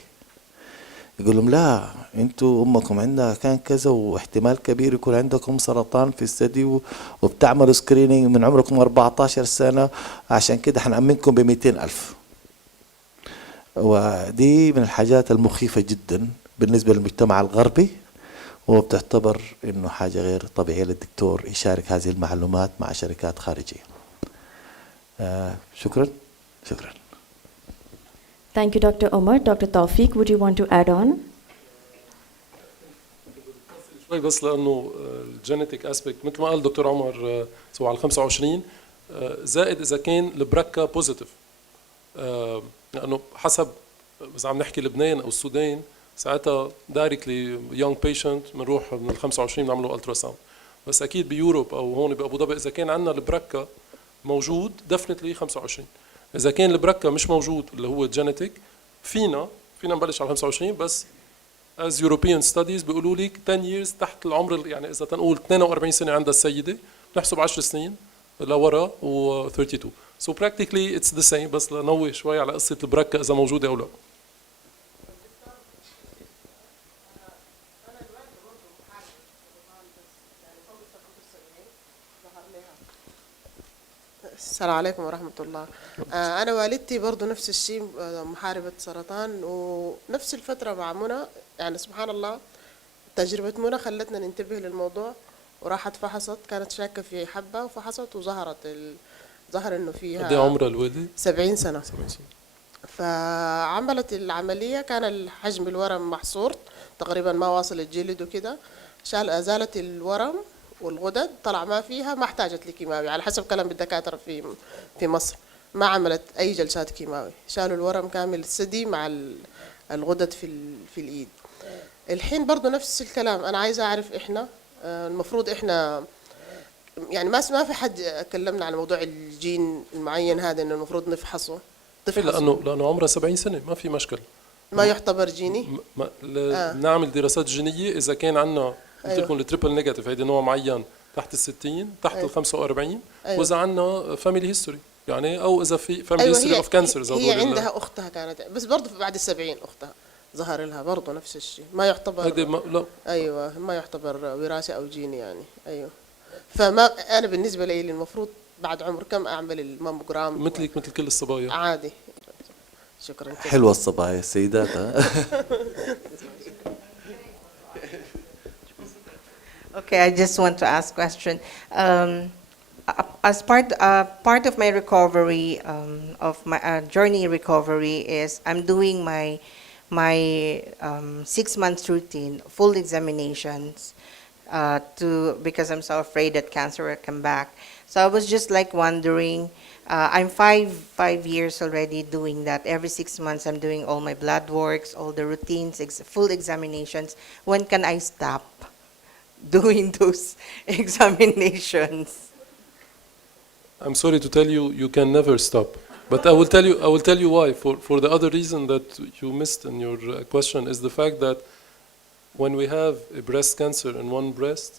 يقول لهم لا انتوا امكم عندها كان كذا واحتمال كبير يكون عندكم سرطان في الثدي وبتعملوا سكرينينج من عمركم 14 سنة عشان كده حنأمنكم ب200,000. ودي من الحاجات المخيفة جدا بالنسبة للمجتمع الغربي، وبتعتبر انه حاجة غير طبيعية للدكتور يشارك هذه المعلومات مع شركات خارجية. شكرا. Thank you, Dr. Omar. Dr. Tawfiq, would you want to add on? شوي بس لانه الجينيتيك اسبكت مثل ما قال دكتور عمر سواء على 25 زائد اذا كان البركه بوزيتيف، لانه حسب اذا عم نحكي لبنان او السودان ساعتها دايركتلي يونج بيشنت بنروح من ال 25 بنعمله الترا ساوند. بس اكيد بيوروب او هون بابو ظبي اذا كان عندنا البركه موجود ديفنتلي 25. اذا كان البركه مش موجود اللي هو الجينيتيك فينا نبلش على 25، بس as European studies بيقولوا لك 10 years تحت العمر، يعني اذا تنقول 42 سنه عندها السيده نحسب 10 سنين لورا و 32. So practically it's the same، بس لنوه شوي على قصه البركه اذا موجوده او لا. السلام عليكم ورحمة الله. أنا والدتي برضو نفس الشيء محاربة سرطان، ونفس الفترة مع منى، يعني سبحان الله تجربة منى خلتنا ننتبه للموضوع، وراحت فحصت، كانت شاكة في حبة وفحصت وظهر إنه فيها. قد ايه عمرها الوالدة؟ 70 سنة. 70 سنة. فعملت العملية، كان حجم الورم محصور تقريبا ما واصل الجلد وكده، أزالت الورم والغدد، طلع ما فيها، ما احتاجت لكيماوي على حسب كلام الدكاترة في مصر، ما عملت أي جلسات كيماوي، شالوا الورم كامل الثدي مع الغدد في الإيد. الحين برضو نفس الكلام، أنا عايزة أعرف إحنا المفروض إحنا يعني ما في حد كلمنا على موضوع الجين المعين هذا إنه المفروض نفحصه. لأنه عمرها 70 سنة ما في مشكل. ما يعتبر جيني؟ نعمل دراسات جينية إذا كان عندنا تكون التريبل نيجاتيف، هيدا نوع معين تحت ال60 تحت ال45، وإذا عندنا فاميلي هيستوري يعني، أو إذا في فاميلي هيستوري أوف كانسرز. هي عندها أختها كانت، بس برضه بعد ال70 أختها ظهر لها برضه نفس الشيء، ما يعتبر لا. أيوة ما يعتبر وراثي أو جيني يعني. أيوة، فما أنا بالنسبة لي المفروض بعد عمر كم أعمل الماموجرام؟ مثل كل الصبايا عادي. شكرا. حلوة الصبايا السيدات. Okay, I just want to ask a question. As part of my recovery, of my journey recovery is I'm doing my 6 months routine, full examinations, because I'm so afraid that cancer will come back. So I was just like wondering, I'm five years already doing that. Every 6 months I'm doing all my blood works, all the routines, full examinations. When can I stop doing those examinations? I'm sorry to tell you, you can never stop. But I will tell you why. For the other reason that you missed in your question is the fact that when we have a breast cancer in one breast,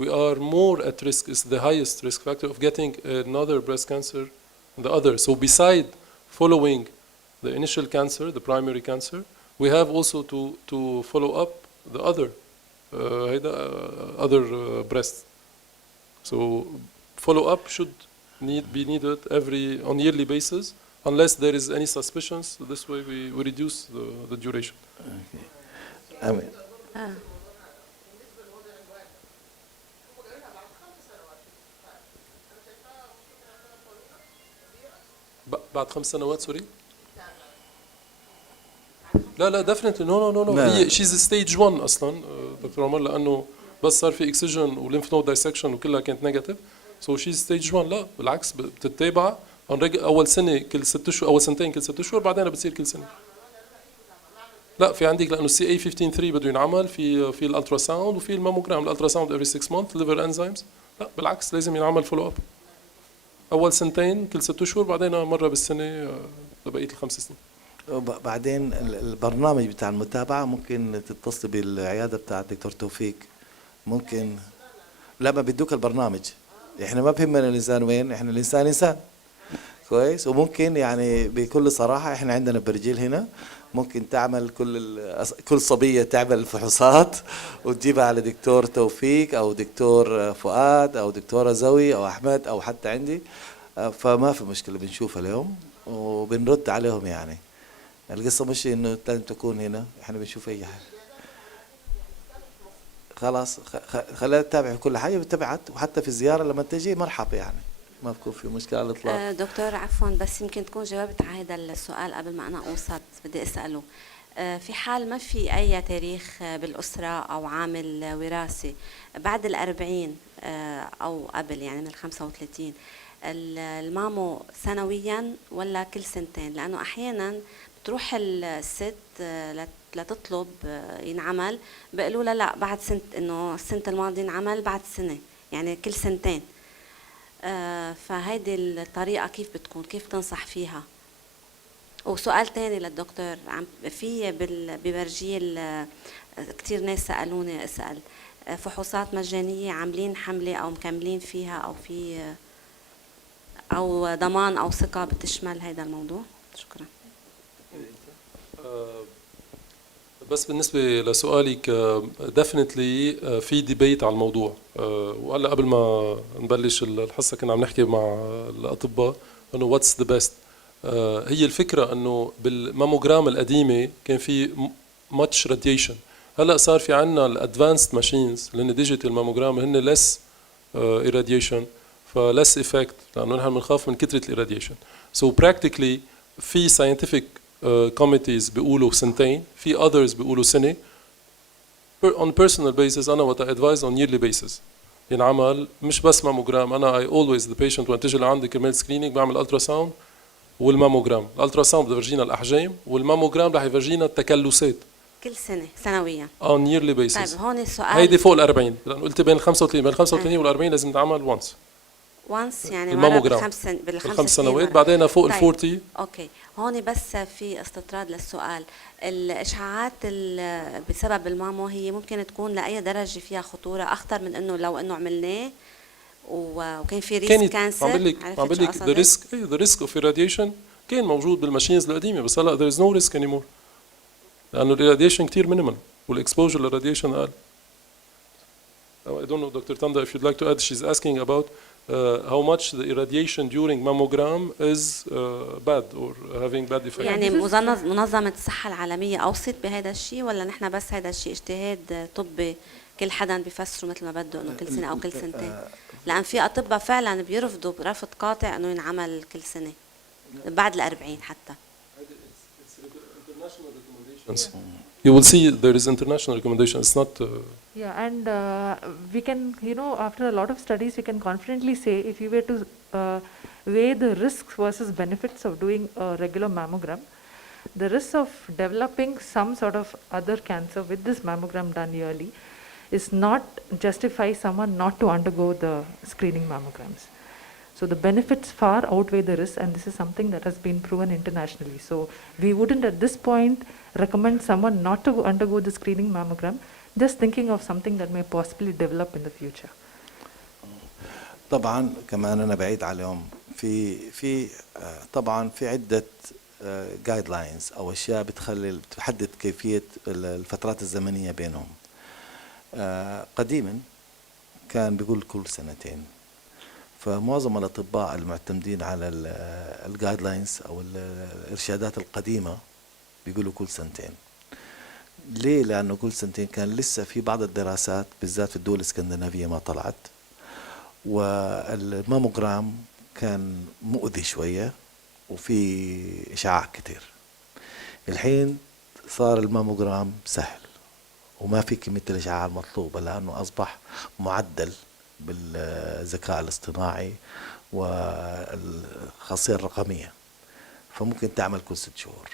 we are more at risk, is the highest risk factor of getting another breast cancer in the other. So beside following the initial cancer, the primary cancer, we have also to follow up the other breast. So follow up should be needed on yearly basis, unless there is any suspicions. So this way we reduce the duration. Okay. I mean. بعد 5 سنوات سوري؟ لا ديفنتلي نو لا. هي شيز ستيج 1 اصلا دكتور عمر، لانه بس صار في اكسجن وليمف نود دايسكشن وكلها كانت نيجاتيف. سو شيز ستيج 1. لا بالعكس بتتابع اول سنه كل 6 اشهر، اول سنتين كل 6 اشهر، بعدين بتصير كل سنه. لا في عندك لانه السي اي 153 بده ينعمل في الالترا ساوند وفي الماموجرام. الالترا ساوند افري 6 مانث ليفر انزيمز. لا بالعكس لازم ينعمل فولو اب اول سنتين كل 6 اشهر، بعدين مره بالسنه لبقيه ال5 سنين. بعدين البرنامج بتاع المتابعة ممكن تتصل بالعيادة بتاع الدكتور توفيق. ممكن لا ما بدوك البرنامج، احنا ما بهمنا الانسان وين، احنا الانسان انسان كويس. وممكن يعني بكل صراحة احنا عندنا برجيل هنا ممكن تعمل كل صبية تعمل الفحوصات وتجيبها على دكتور توفيق او دكتور فؤاد او دكتورة زوي او احمد او حتى عندي. فما في مشكلة، بنشوفها اليوم وبنرد عليهم. يعني القصة مش انه لازم تكون هنا، احنا بنشوف اي حاجة. خلاص خليها تتابع كل حاجة، بتبعت وحتى في الزيارة لما تجي مرحبا، يعني ما بكون في مشكلة على الإطلاق. دكتور عفوا بس يمكن تكون جاوبت على هذا السؤال قبل ما أنا أوصل بدي أسأله. في حال ما في أي تاريخ بالأسرة أو عامل وراثي بعد 40 أو قبل يعني من 35، المامو سنويا ولا كل سنتين؟ لأنه أحيانا بتروح الست لتطلب ينعمل بيقولوا لها لا بعد سنة، إنه السنة الماضية ينعمل بعد سنة، يعني كل سنتين. فهيدي الطريقة كيف بتكون، كيف تنصح فيها؟ وسؤال تاني للدكتور، في ببرجيل كتير ناس سألوني اسأل فحوصات مجانية عاملين حملة أو مكملين فيها، أو في أو ضمان أو ثقة بتشمل هذا الموضوع؟ شكرا. بس بالنسبة لسؤالك definitely في ديبيت على الموضوع. وهلا قبل ما نبلش الحصة كنا عم نحكي مع الأطباء إنه what's the best. هي الفكرة إنه بالماموجرام القديمة كان في much radiation. هلا صار في عنا الادفانسد ماشينز لأن ديجيتال ماموجرام هن less irradiation فلس effect، لأنه نحن بنخاف من كثرة الirradiation. So practically في scientific committees بيقولوا سنتين، في others بيقولوا سنة. On personal basis أنا what I advise on yearly basis ينعمل مش بس ماموجرام. أنا I always the patient وقت تجي لعندي كرمال سكرينينج بعمل الترا ساوند والماموجرام. الالترا ساوند بده يفرجينا الأحجام والماموجرام رح يفرجينا التكلسات كل سنة سنويا on yearly basis. طيب هون السؤال، هيدي فوق ال40 لأنه قلت بين ال 35 وال 40 لازم نتعمل once يعني الماموجرام بالخمس سنوات، بعدين فوق ال 40. اوكي هون بس في استطراد للسؤال. الاشعاعات بسبب المامو هي ممكن تكون لاي درجه فيها خطوره اخطر من انه لو انه عملناه وكان في ريسك كانسر؟ عم بقول لك the risk of irradiation كان موجود بالماشينز القديمه، بس هلا there is no risk anymore لانه الراديشن كثير مينيمال والاكسبوجر للراديشن اقل. I don't know Dr. Tanda if you'd like to add. She's asking about how much the irradiation during mammogram is bad or having bad effect. يعني منظمة الصحة العالمية أوصت بهذا الشيء ولا نحن بس هذا الشيء اجتهاد طبي كل حدا بيفسره مثل ما بده إنه كل سنة أو كل سنتين؟ لأن في أطباء فعلا بيرفضوا رفض قاطع إنه ينعمل كل سنة بعد 40 حتى. You will see there is international recommendation. It's not. Yeah, and we can, after a lot of studies, we can confidently say if you were to weigh the risks versus benefits of doing a regular mammogram, the risk of developing some sort of other cancer with this mammogram done yearly is not justify someone not to undergo the screening mammograms. So the benefits far outweigh the risks, and this is something that has been proven internationally. So we wouldn't at this point recommend someone not to undergo the screening mammogram, just thinking of something that may possibly develop in the future. طبعا كمان أنا بعيد عليهم في طبعا في عدة جايد لاينز أو أشياء بتحدد كيفية الفترات الزمنية بينهم. قديما كان بيقول كل سنتين، فمعظم الأطباء المعتمدين على الجايد لاينز أو الإرشادات القديمة بيقولوا كل سنتين. ليه؟ لأنه كل سنتين كان لسه في بعض الدراسات بالذات في الدول الاسكندنافية ما طلعت، والماموجرام كان مؤذي شوية وفي إشعاع كتير. الحين صار الماموجرام سهل وما في كمية الإشعاع المطلوبة لأنه أصبح معدل بالذكاء الاصطناعي والخاصية الرقمية، فممكن تعمل كل 6 شهور.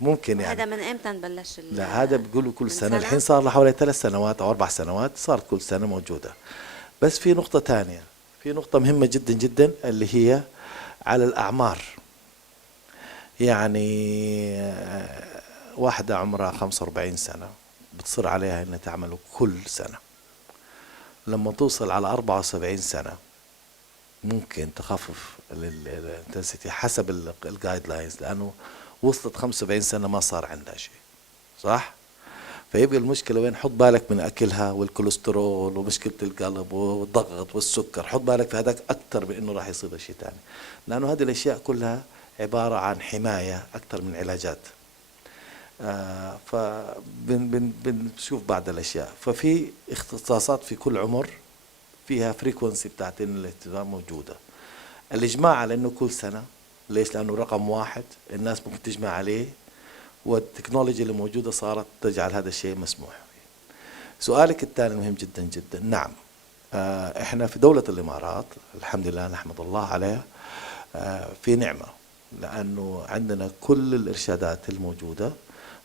ممكن يعني. هذا من امتى نبلش؟ لا هذا بيقولوا كل سنة. الحين سنة؟ صار له حوالي 3 سنوات أو 4 سنوات صارت كل سنة موجودة. بس في نقطة تانية، في نقطة مهمة جدا جدا اللي هي على الأعمار. يعني واحدة عمرها 45 سنة بتصير عليها أنها تعمله كل سنة. لما توصل على 74 سنة ممكن تخفف الانتنسيتي حسب الجايد لاينز، لأنه وصلت 75 سنة ما صار عندها شيء، صح؟ فيبقى المشكلة وين؟ حط بالك من أكلها والكوليسترول ومشكلة القلب والضغط والسكر، حط بالك في هذاك أكتر من إنه راح يصيب شيء تاني، لأنه هذه الأشياء كلها عبارة عن حماية أكتر من علاجات. فبنشوف بعض الأشياء. ففي اختصاصات في كل عمر فيها فريكونسي بتاعت الاهتمام موجودة. الإجماع على إنه كل سنة، ليش؟ لأنه رقم واحد الناس ممكن تجمع عليه، والتكنولوجيا اللي موجودة صارت تجعل هذا الشيء مسموح. سؤالك الثاني مهم جدا جدا. نعم، احنا في دولة الإمارات الحمد لله نحمد الله عليها، في نعمة، لأنه عندنا كل الإرشادات الموجودة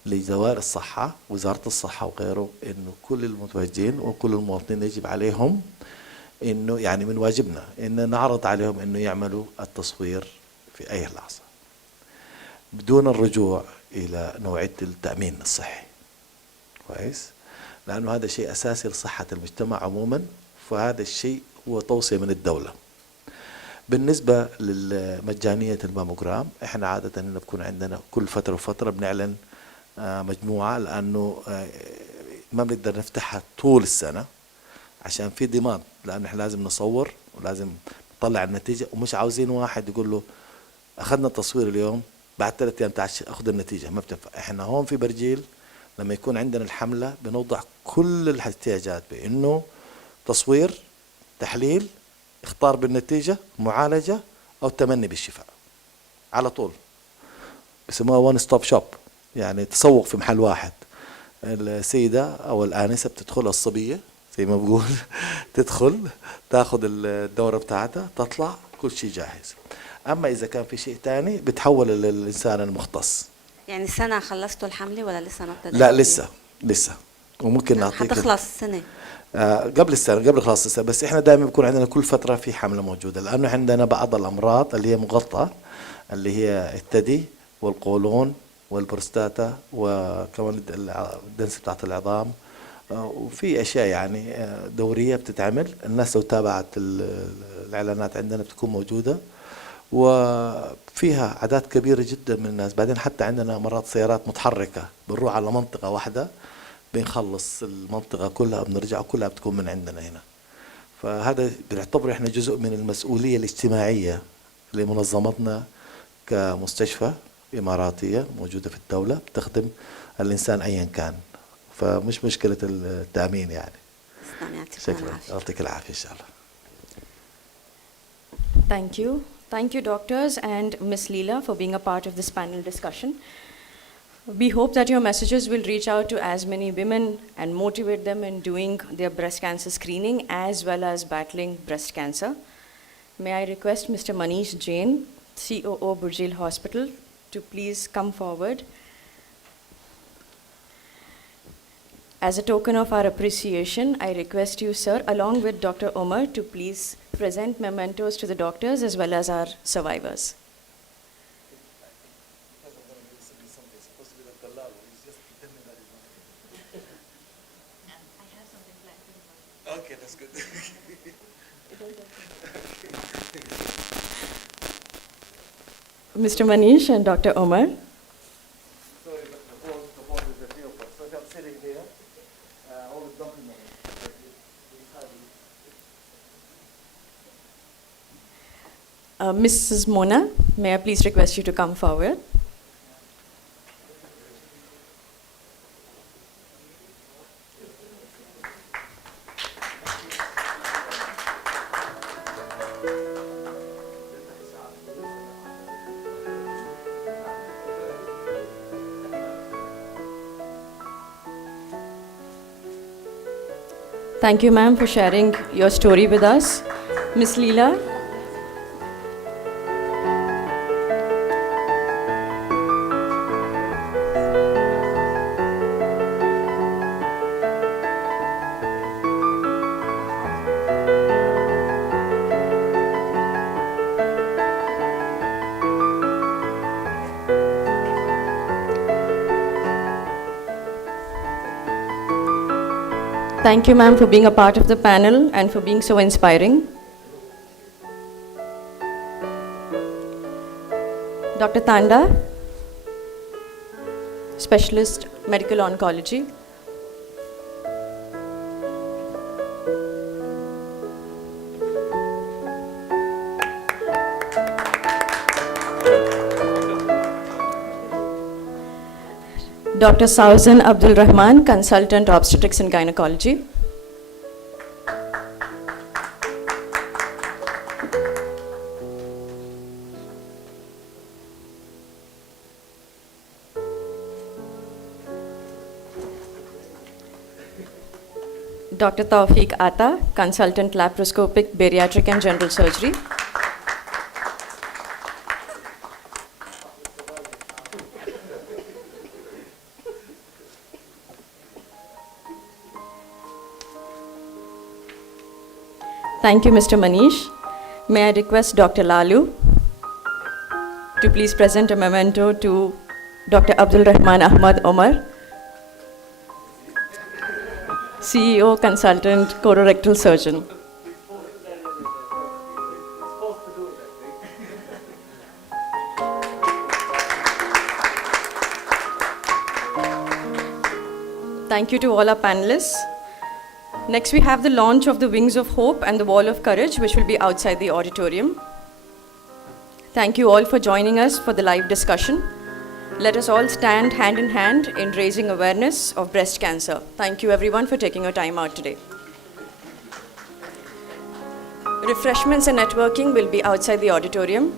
لزوار الصحة، وزارة الصحة وغيره، إنه كل المتوجهين وكل المواطنين يجب عليهم إنه يعني من واجبنا إن نعرض عليهم إنه يعملوا التصوير في أي لحظة بدون الرجوع إلى نوعية التأمين الصحي. كويس؟ لأنه هذا شيء أساسي لصحة المجتمع عموما، فهذا الشيء هو توصية من الدولة. بالنسبة للمجانية الماموجرام، إحنا عادة إنه بكون عندنا كل فترة وفترة بنعلن مجموعة، لأنه ما بنقدر نفتحها طول السنة عشان في ديماند، لأنه إحنا لازم نصور ولازم نطلع النتيجة، ومش عاوزين واحد يقول له أخذنا التصوير اليوم بعد 3 أيام تعال أخذ النتيجة، ما بتنفع. إحنا هون في برجيل لما يكون عندنا الحملة بنوضع كل الاحتياجات بإنه تصوير، تحليل، اختار بالنتيجة، معالجة أو تمني بالشفاء على طول. بسموها وان ستوب شوب، يعني تسوق في محل واحد. السيدة أو الآنسة بتدخل، الصبية زي ما بقول تدخل تاخذ الدورة بتاعتها تطلع كل شيء جاهز. أما إذا كان في شيء تاني بتحول للإنسان المختص. يعني سنة خلصتوا الحملة ولا لسه ما ابتدأت؟ لا لسه وممكن نعطيك حتخلص السنة. قبل السنة، قبل خلاص السنة. بس إحنا دائما بيكون عندنا كل فترة في حملة موجودة، لأنه عندنا بعض الأمراض اللي هي مغطى، اللي هي الثدي والقولون والبروستاتا وكمان الدنس بتاعت العظام، وفي أشياء يعني دورية بتتعمل. الناس لو تابعت الإعلانات عندنا بتكون موجودة، وفيها أعداد كبيرة جدا من الناس. بعدين حتى عندنا مرات سيارات متحركة بنروح على منطقة واحدة بنخلص المنطقة كلها، بنرجع كلها بتكون من عندنا هنا. فهذا بنعتبر احنا جزء من المسؤولية الاجتماعية لمنظمتنا كمستشفى إماراتية موجودة في الدولة بتخدم الإنسان أيا كان، فمش مشكلة التأمين يعني. شكرا، يعطيك العافية إن شاء الله. Thank you. Thank you, doctors and Ms. Leela, for being a part of this panel discussion. We hope that your messages will reach out to as many women and motivate them in doing their breast cancer screening as well as battling breast cancer. May I request Mr. Manish Jain, COO Burjeel Hospital, to please come forward. As a token of our appreciation, I request you, sir, along with Dr. Omar, to please present mementos to the doctors as well as our survivors. Okay, that's good. Mr. Manish and Dr. Omar. Mrs. Mona, may I please request you to come forward? Thank you, ma'am, for sharing your story with us. Miss Leela. Thank you, ma'am, for being a part of the panel and for being so inspiring. Dr. Tanda, Specialist Medical Oncology. Dr. Sauzan Abdul Rahman, Consultant Obstetrics and Gynecology. Dr. Tawfiq Atta, Consultant Laparoscopic, Bariatric and General Surgery. Thank you, Mr. Manish. May I request Dr. Lalu to please present a memento to Dr. Abdul Rahman Ahmad Omar, CEO, Consultant, Colorectal Surgeon. Thank you to all our panelists. Next, we have the launch of the Wings of Hope and the Wall of Courage, which will be outside the auditorium. Thank you all for joining us for the live discussion. Let us all stand hand in hand in raising awareness of breast cancer. Thank you everyone for taking your time out today. Refreshments and networking will be outside the auditorium.